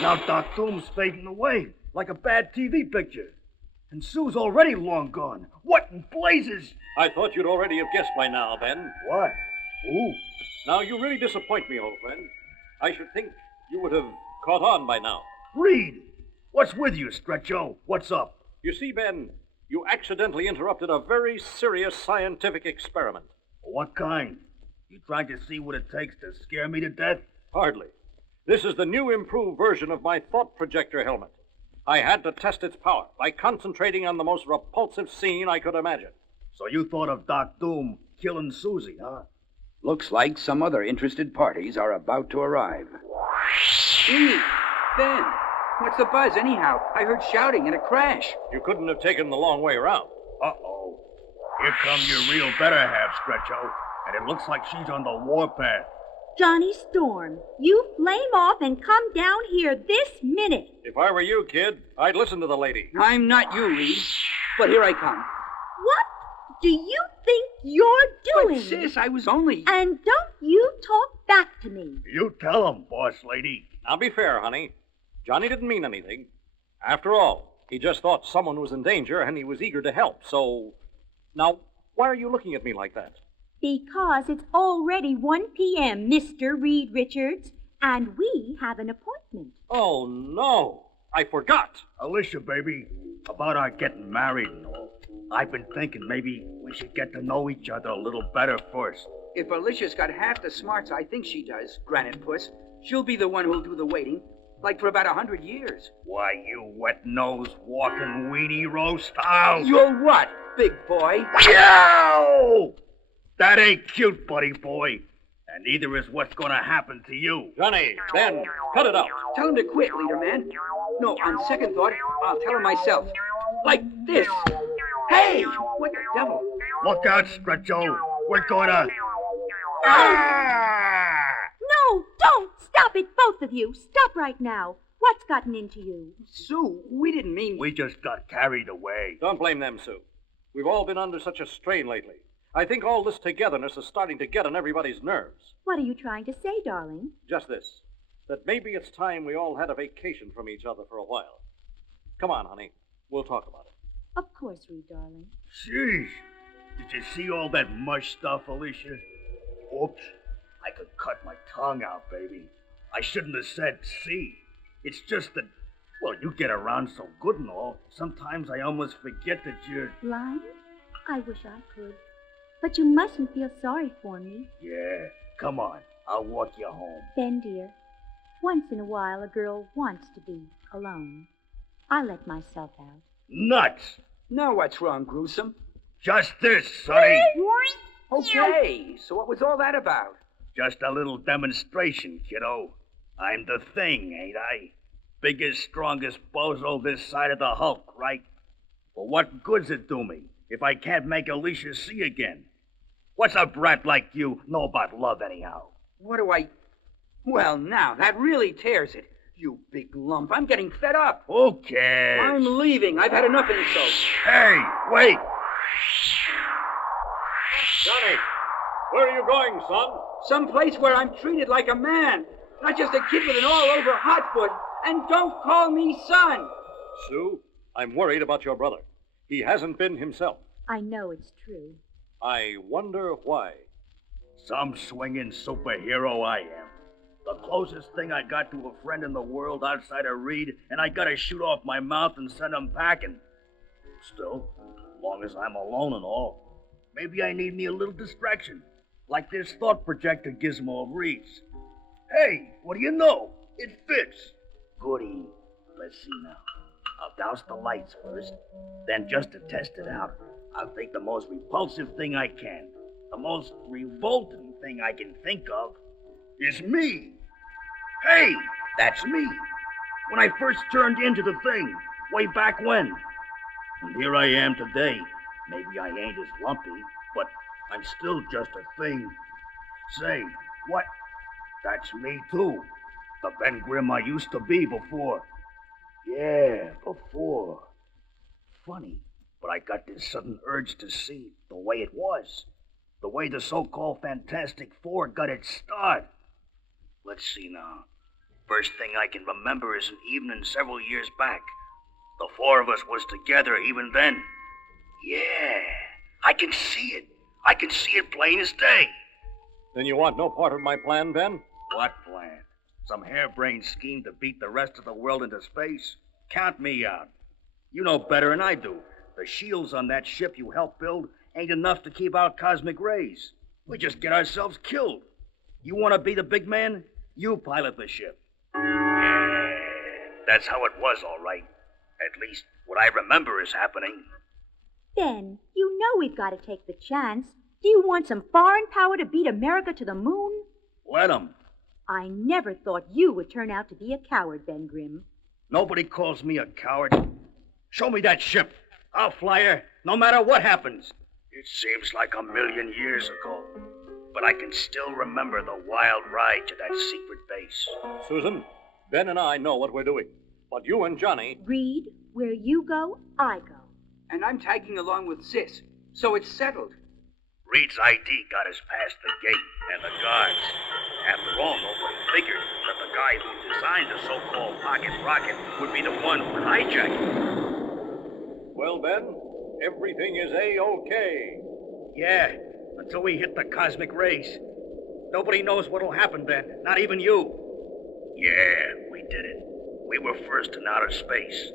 Now Doc Doom's fading away like a bad TV picture. And Sue's already long gone. What in blazes? I thought you'd already have guessed by now, Ben. What? Who? Now, you really disappoint me, old friend. I should think you would have caught on by now. Reed! What's with you, Stretcho? What's up? You see, Ben, you accidentally interrupted a very serious scientific experiment. What kind? You trying to see what it takes to scare me to death? Hardly. This is the new improved version of my thought projector helmet. I had to test its power by concentrating on the most repulsive scene I could imagine. So you thought of Doc Doom killing Susie, huh? Looks like some other interested parties are about to arrive. Hey, Ben, What's the buzz, anyhow? I heard shouting and a crash. You couldn't have taken the long way around. Uh-oh. Here come your real better half, Stretcho. And it looks like she's on the warpath. Johnny Storm, you flame off and come down here this minute. If I were you, kid, I'd listen to the lady. I'm not you, Reed. But here I come. What do you think you're doing? But, sis, I was only... And don't you talk back to me. You tell him, boss lady. Now be fair, honey. Johnny didn't mean anything. After all, he just thought someone was in danger and he was eager to help, so... Now, why are you looking at me like that? Because it's already 1 p.m., Mr. Reed Richards, and we have an appointment. Oh, no. I forgot. Alicia, baby, about our getting married and all. I've been thinking maybe we should get to know each other a little better first. If Alicia's got half the smarts I think she does, Granite Puss, she'll be the one who'll do the waiting, like for about 100 years. Why, you wet-nosed, walking weenie roast style. You're what, big boy? Yow! That ain't cute, buddy boy. And neither is what's gonna happen to you. Johnny, Ben, cut it out. Tell him to quit, leader man. No, on second thought, I'll tell him myself. Like this. Hey! What the devil? Look out, Stretcho. We're gonna... Ah! No, don't! Stop it, both of you. Stop right now. What's gotten into you? Sue, we didn't mean... We just got carried away. Don't blame them, Sue. We've all been under such a strain lately. I think all this togetherness is starting to get on everybody's nerves. What are you trying to say, darling? Just this, that maybe it's time we all had a vacation from each other for a while. Come on, honey. We'll talk about it. Of course, Reed, darling. Jeez. Did you see all that mush stuff, Alicia? Oops. I could cut my tongue out, baby. I shouldn't have said see. It's just that, well, you get around so good and all, sometimes I almost forget that you're... Blind? I wish I could. But you mustn't feel sorry for me. Yeah, come on. I'll walk you home. Ben, dear, once in a while a girl wants to be alone. I let myself out. Nuts! Now what's wrong, Gruesome? Just this, Sonny. Okay, so what was all that about? Just a little demonstration, kiddo. I'm the thing, ain't I? Biggest, strongest bozo this side of the Hulk, right? Well, what good's it do me if I can't make Alicia see again? What's a brat like you know about love, anyhow? What do I... Well, now, that really tears it. You big lump, I'm getting fed up. Who cares? I'm leaving. I've had enough insults. Hey, wait! Johnny, where are you going, son? Someplace where I'm treated like a man. Not just a kid with an all-over hotfoot. And don't call me son. Sue, I'm worried about your brother. He hasn't been himself. I know it's true. I wonder why. Some swinging superhero I am. The closest thing I got to a friend in the world outside of Reed, and I gotta shoot off my mouth and send him packing. Still, as long as I'm alone and all, maybe I need me a little distraction, like this thought projector gizmo of Reed's. Hey, what do you know? It fits. Goody. Let's see now. I'll douse the lights first. Then, just to test it out, I'll take the most repulsive thing I can. The most revolting thing I can think of is me. Hey, that's me. When I first turned into the thing, way back when. And here I am today. Maybe I ain't as lumpy, but I'm still just a thing. Say, what? That's me, too. The Ben Grimm I used to be before. Yeah, before. Funny, but I got this sudden urge to see the way it was. The way the so-called Fantastic Four got its start. Let's see now. First thing I can remember is an evening several years back. The four of us was together even then. Yeah, I can see it. I can see it plain as day. Then you want no part of my plan, Ben? What plan? Some harebrained scheme to beat the rest of the world into space? Count me out. You know better than I do. The shields on that ship you helped build ain't enough to keep out cosmic rays. We just get ourselves killed. You want to be the big man? You pilot the ship. Yeah, that's how it was, all right. At least what I remember is happening. Ben, you know we've got to take the chance. Do you want some foreign power to beat America to the moon? Let 'em. I never thought you would turn out to be a coward, Ben Grimm. Nobody calls me a coward. Show me that ship. I'll fly her, no matter what happens. It seems like a million years ago, but I can still remember the wild ride to that secret base. Susan, Ben and I know what we're doing. But you and Johnny... Reed, where you go, I go. And I'm tagging along with Sis, so it's settled. Reed's ID got us past the gate and the guards. After all, nobody figured that the guy who designed the so-called pocket rocket would be the one who would hijack it. Well, Ben, everything is A-OK. Yeah, until we hit the cosmic rays. Nobody knows what'll happen then, not even you. Yeah, we did it. We were first in outer space.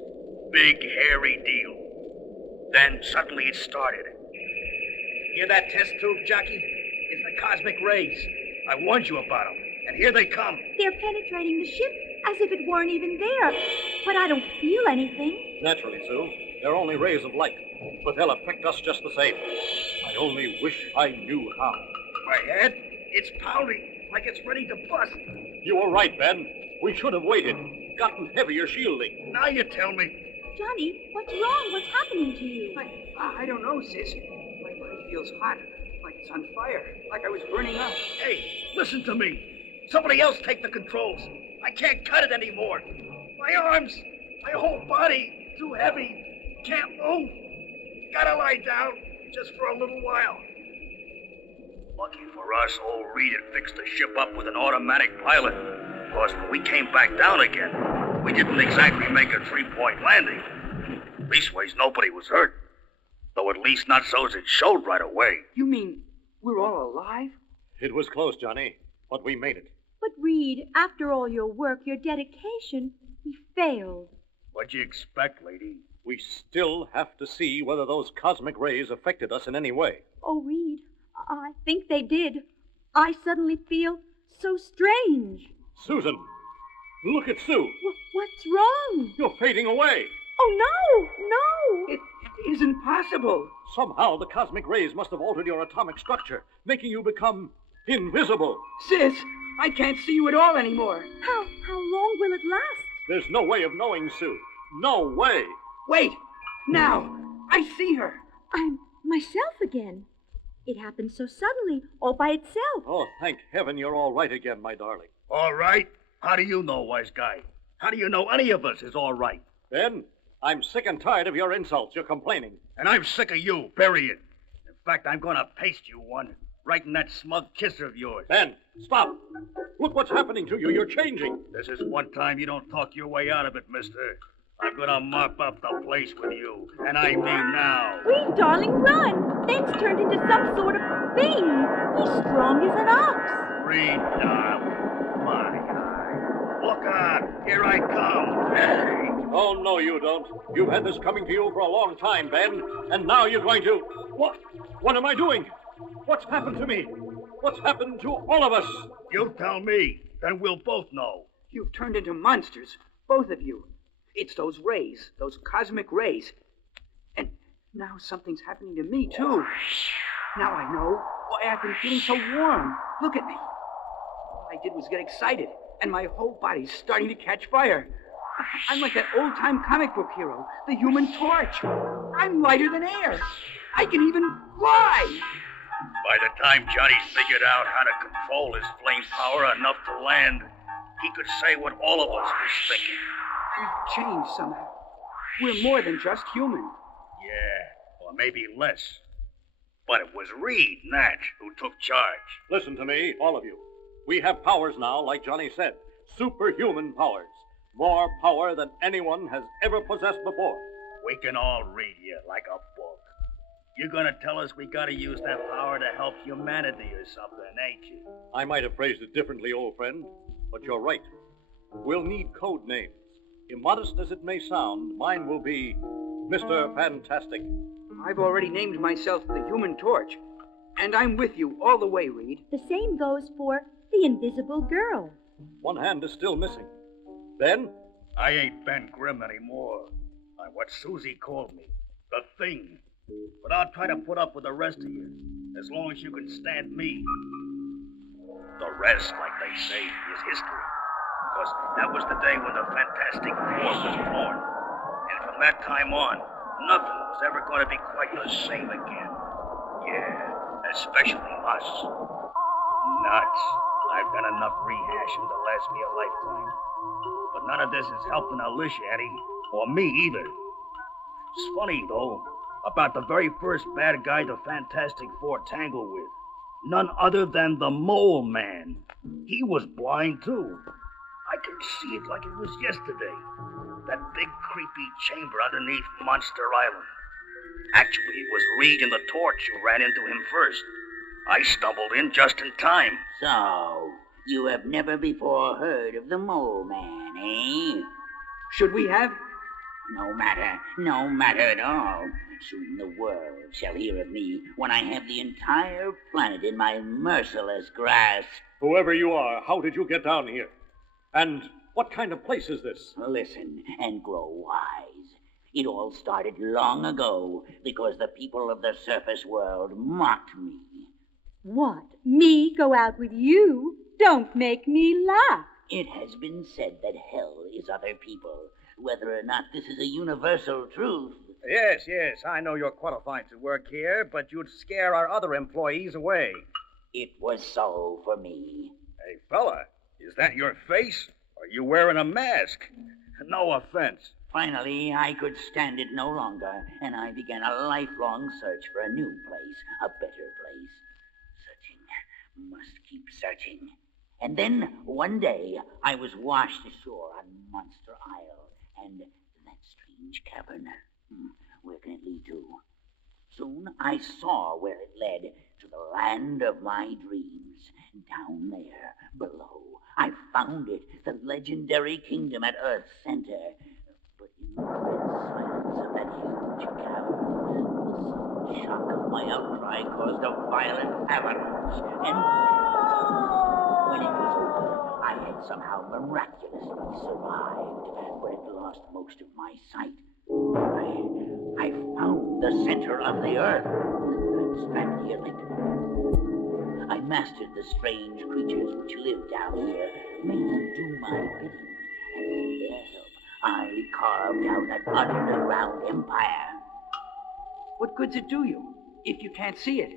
Big, hairy deal. Then suddenly it started. Hear that test tube, Jockey? It's the cosmic rays. I warned you about them, and here they come. They're penetrating the ship as if it weren't even there. But I don't feel anything. Naturally, Sue. They're only rays of light, but they'll affect us just the same. I only wish I knew how. My head? It's pounding like it's ready to bust. You were right, Ben. We should have waited. Gotten heavier shielding. Now you tell me. Johnny, what's wrong? What's happening to you? I don't know, Sis. My body feels hot, like it's on fire, like I was burning up. Hey, listen to me. Somebody else take the controls. I can't cut it anymore. My arms, my whole body, too heavy. Can't move. Gotta lie down, just for a little while. Lucky for us, old Reed had fixed the ship up with an automatic pilot. Of course, when we came back down again, we didn't exactly make a three-point landing. Leastways, nobody was hurt. Though at least not so as it showed right away. You mean we're all alive? It was close, Johnny, but we made it. But Reed, after all your work, your dedication, we failed. What'd you expect, lady? We still have to see whether those cosmic rays affected us in any way. Oh, Reed, I think they did. I suddenly feel so strange. Susan, look at Sue. What's wrong? You're fading away. Oh, no! It isn't possible. Somehow the cosmic rays must have altered your atomic structure, making you become invisible. Sis, I can't see you at all anymore. How long will it last? There's no way of knowing, Sue. No way. Wait, now, I see her. I'm myself again. It happened so suddenly, all by itself. Oh, thank heaven you're all right again, my darling. All right? How do you know, wise guy? How do you know any of us is all right? Ben, I'm sick and tired of your insults. You're complaining. And I'm sick of you, period. In fact, I'm going to paste you one, right in that smug kisser of yours. Ben, stop. Look what's happening to you. You're changing. This is one time you don't talk your way out of it, mister. I'm going to mop up the place with you, and I mean now. Reed, darling, run! Ben's turned into some sort of thing. He's strong as an ox. Reed, my guy. Look out. Here I come. Hey. Oh, no, you don't. You've had this coming to you for a long time, Ben. And now you're going to... What am I doing? What's happened to me? What's happened to all of us? You tell me. Then we'll both know. You've turned into monsters, both of you. It's those rays, those cosmic rays. And now something's happening to me, too. Now I know why I've been feeling so warm. Look at me. All I did was get excited, and my whole body's starting to catch fire. I'm like that old-time comic book hero, the Human Torch. I'm lighter than air. I can even fly. By the time Johnny figured out how to control his flame power enough to land, he could say what all of us were thinking. We've changed somehow. We're more than just human. Yeah, or maybe less. But it was Reed, Natch, who took charge. Listen to me, all of you. We have powers now, like Johnny said. Superhuman powers. More power than anyone has ever possessed before. We can all read you like a book. You're gonna tell us we gotta use that power to help humanity or something, ain't you? I might have phrased it differently, old friend, but you're right. We'll need code names. Immodest as it may sound, mine will be Mr. Fantastic. I've already named myself the Human Torch, and I'm with you all the way, Reed. The same goes for the Invisible Girl. One hand is still missing. Ben? I ain't Ben Grimm anymore. I'm what Susie called me, the Thing. But I'll try to put up with the rest of you, as long as you can stand me. The rest, like they say, is history. because that was the day when the Fantastic Four was born. And from that time on, nothing was ever going to be quite the same again. Yeah, especially us. Nuts. I've done enough rehashing to last me a lifetime. But none of this is helping Alicia, Eddie, or me either. It's funny, though, about the very first bad guy the Fantastic Four tangled with. None other than the Mole Man. He was blind, too. I can see it like it was yesterday. That big, creepy chamber underneath Monster Island. Actually, it was Reed and the Torch who ran into him first. I stumbled in just in time. So, you have never before heard of the Mole Man, eh? Should we have? No matter at all. Soon the world shall hear of me when I have the entire planet in my merciless grasp. Whoever you are, how did you get down here? And what kind of place is this? Listen and grow wise. It all started long ago because the people of the surface world mocked me. What? Me go out with you? Don't make me laugh. It has been said that hell is other people. Whether or not this is a universal truth. Yes, I know you're qualified to work here, but you'd scare our other employees away. It was so for me. Hey, fella, is that your face? Are you wearing a mask? No offense. Finally, I could stand it no longer, and I began a lifelong search for a new place, a better place. Searching, must keep searching. And then, one day, I was washed ashore on Monster Isle, and that strange cavern. Where can it lead to? Soon I saw where it led, to the land of my dreams. Down there, below, I found it, the legendary kingdom at Earth's center. But in the silence of that huge cavern, the sudden shock of my outcry caused a violent avalanche, and when it was over, I had somehow miraculously survived, but had lost most of my sight. I found the center of the earth. That's that near it. I mastered the strange creatures which live down here, made them do my bidding, and with their help, I carved out an underground empire. What good's it do you if you can't see it?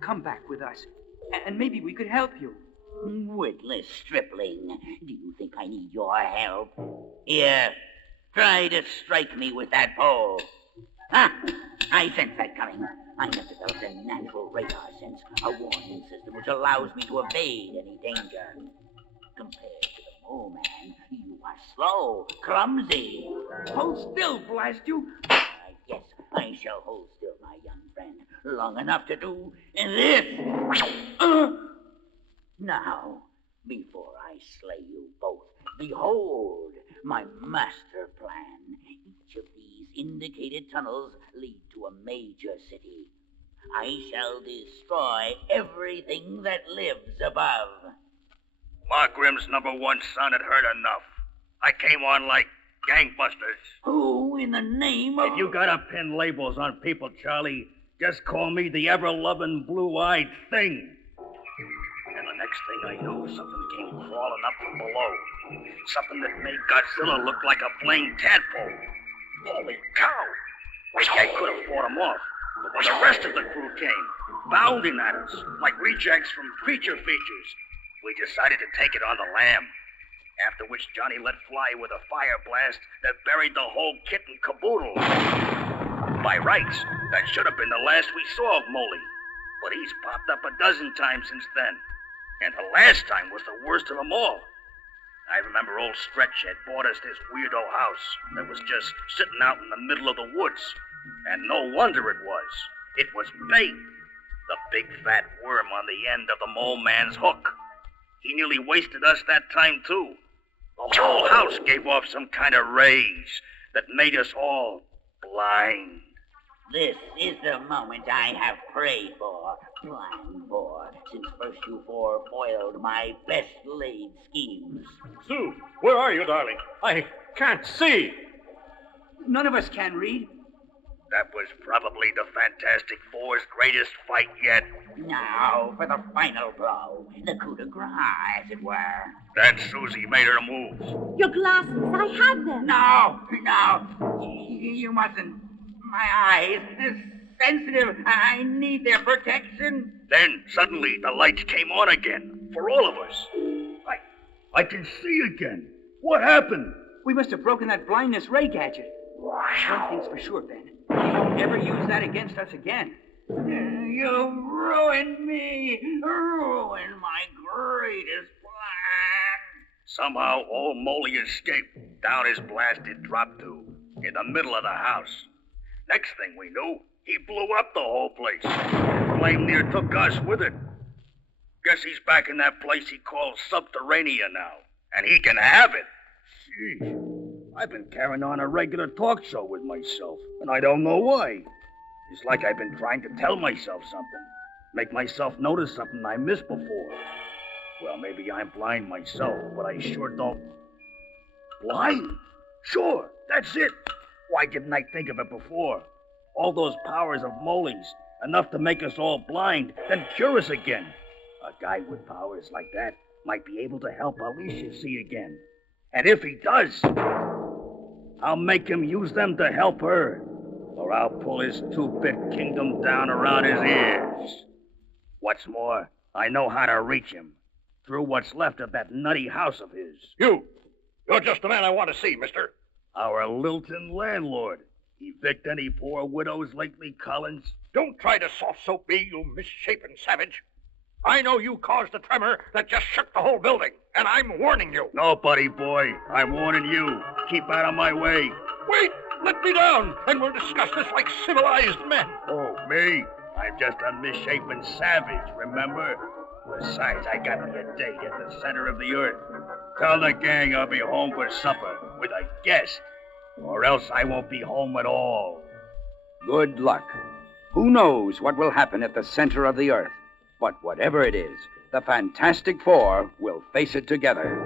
Come back with us, and maybe we could help you. Witless stripling, do you think I need your help? Here, try to strike me with that pole. I sense that coming. I have developed a natural radar sense, a warning system which allows me to evade any danger. Compared to the Mole Man, you are slow, clumsy. Hold still, blast you! Yes, I shall hold still, my young friend, long enough to do this. Now, before I slay you both, behold my master plan. Each of these indicated tunnels lead to a major city. I shall destroy everything that lives above. Mark Grimm's #1 son had heard enough. I came on like gangbusters. Who in the name of... If you gotta pin labels on people, Charlie, just call me the ever-loving blue-eyed thing. And the next thing I knew, something came crawling up from below. Something that made Godzilla look like a blamed tadpole. Holy cow! I could have fought him off. But when the rest of the crew came, bounding at us, like rejects from creature features, we decided to take it on the lam. After which Johnny let fly with a fire blast that buried the whole kit and caboodle. By rights, that should have been the last we saw of Moley. But he's popped up a dozen times since then. And the last time was the worst of them all. I remember old Stretch had bought us this weirdo house that was just sitting out in the middle of the woods. And no wonder it was. It was bait. The big fat worm on the end of the Mole Man's hook. He nearly wasted us that time, too. The whole house gave off some kind of rays that made us all blind. This is the moment I have prayed for, planned for, since first you foiled my best laid schemes. Sue, where are you, darling? I can't see. None of us can read. That was probably the Fantastic Four's greatest fight yet. Now for the final blow, the coup de grace, as it were. Then Susie made her moves. Your glasses, I have them. No, you mustn't. My eyes, they're sensitive. I need their protection. Then suddenly the lights came on again for all of us. I can see again. What happened? We must have broken that blindness ray gadget. One thing's for sure, Ben. Don't ever use that against us again. You ruined me. Ruined my greatest plan. Somehow old Moley escaped down his blasted drop tube in the middle of the house. Next thing we knew, he blew up the whole place. Flame near took us with it. Guess he's back in that place he calls Subterranea now, and he can have it. Gee, I've been carrying on a regular talk show with myself, and I don't know why. It's like I've been trying to tell myself something, make myself notice something I missed before. Well, maybe I'm blind myself, but I sure don't... Blind? Sure, that's it. Why didn't I think of it before? All those powers of Moley's, enough to make us all blind, then cure us again. A guy with powers like that might be able to help Alicia see again. And if he does, I'll make him use them to help her, or I'll pull his two-bit kingdom down around his ears. What's more, I know how to reach him, through what's left of that nutty house of his. You're just the man I want to see, mister. Our Lilton landlord. Evict any poor widows lately, Collins? Don't try to soft-soap me, you misshapen savage. I know you caused the tremor that just shook the whole building, and I'm warning you. No, buddy boy. I'm warning you. Keep out of my way. Wait! Let me down, and we'll discuss this like civilized men. Oh, me? I'm just a misshapen savage, remember? Besides, I got me a date at the center of the earth. Tell the gang I'll be home for supper with a guest, or else I won't be home at all. Good luck. Who knows what will happen at the center of the earth? But whatever it is, the Fantastic Four will face it together.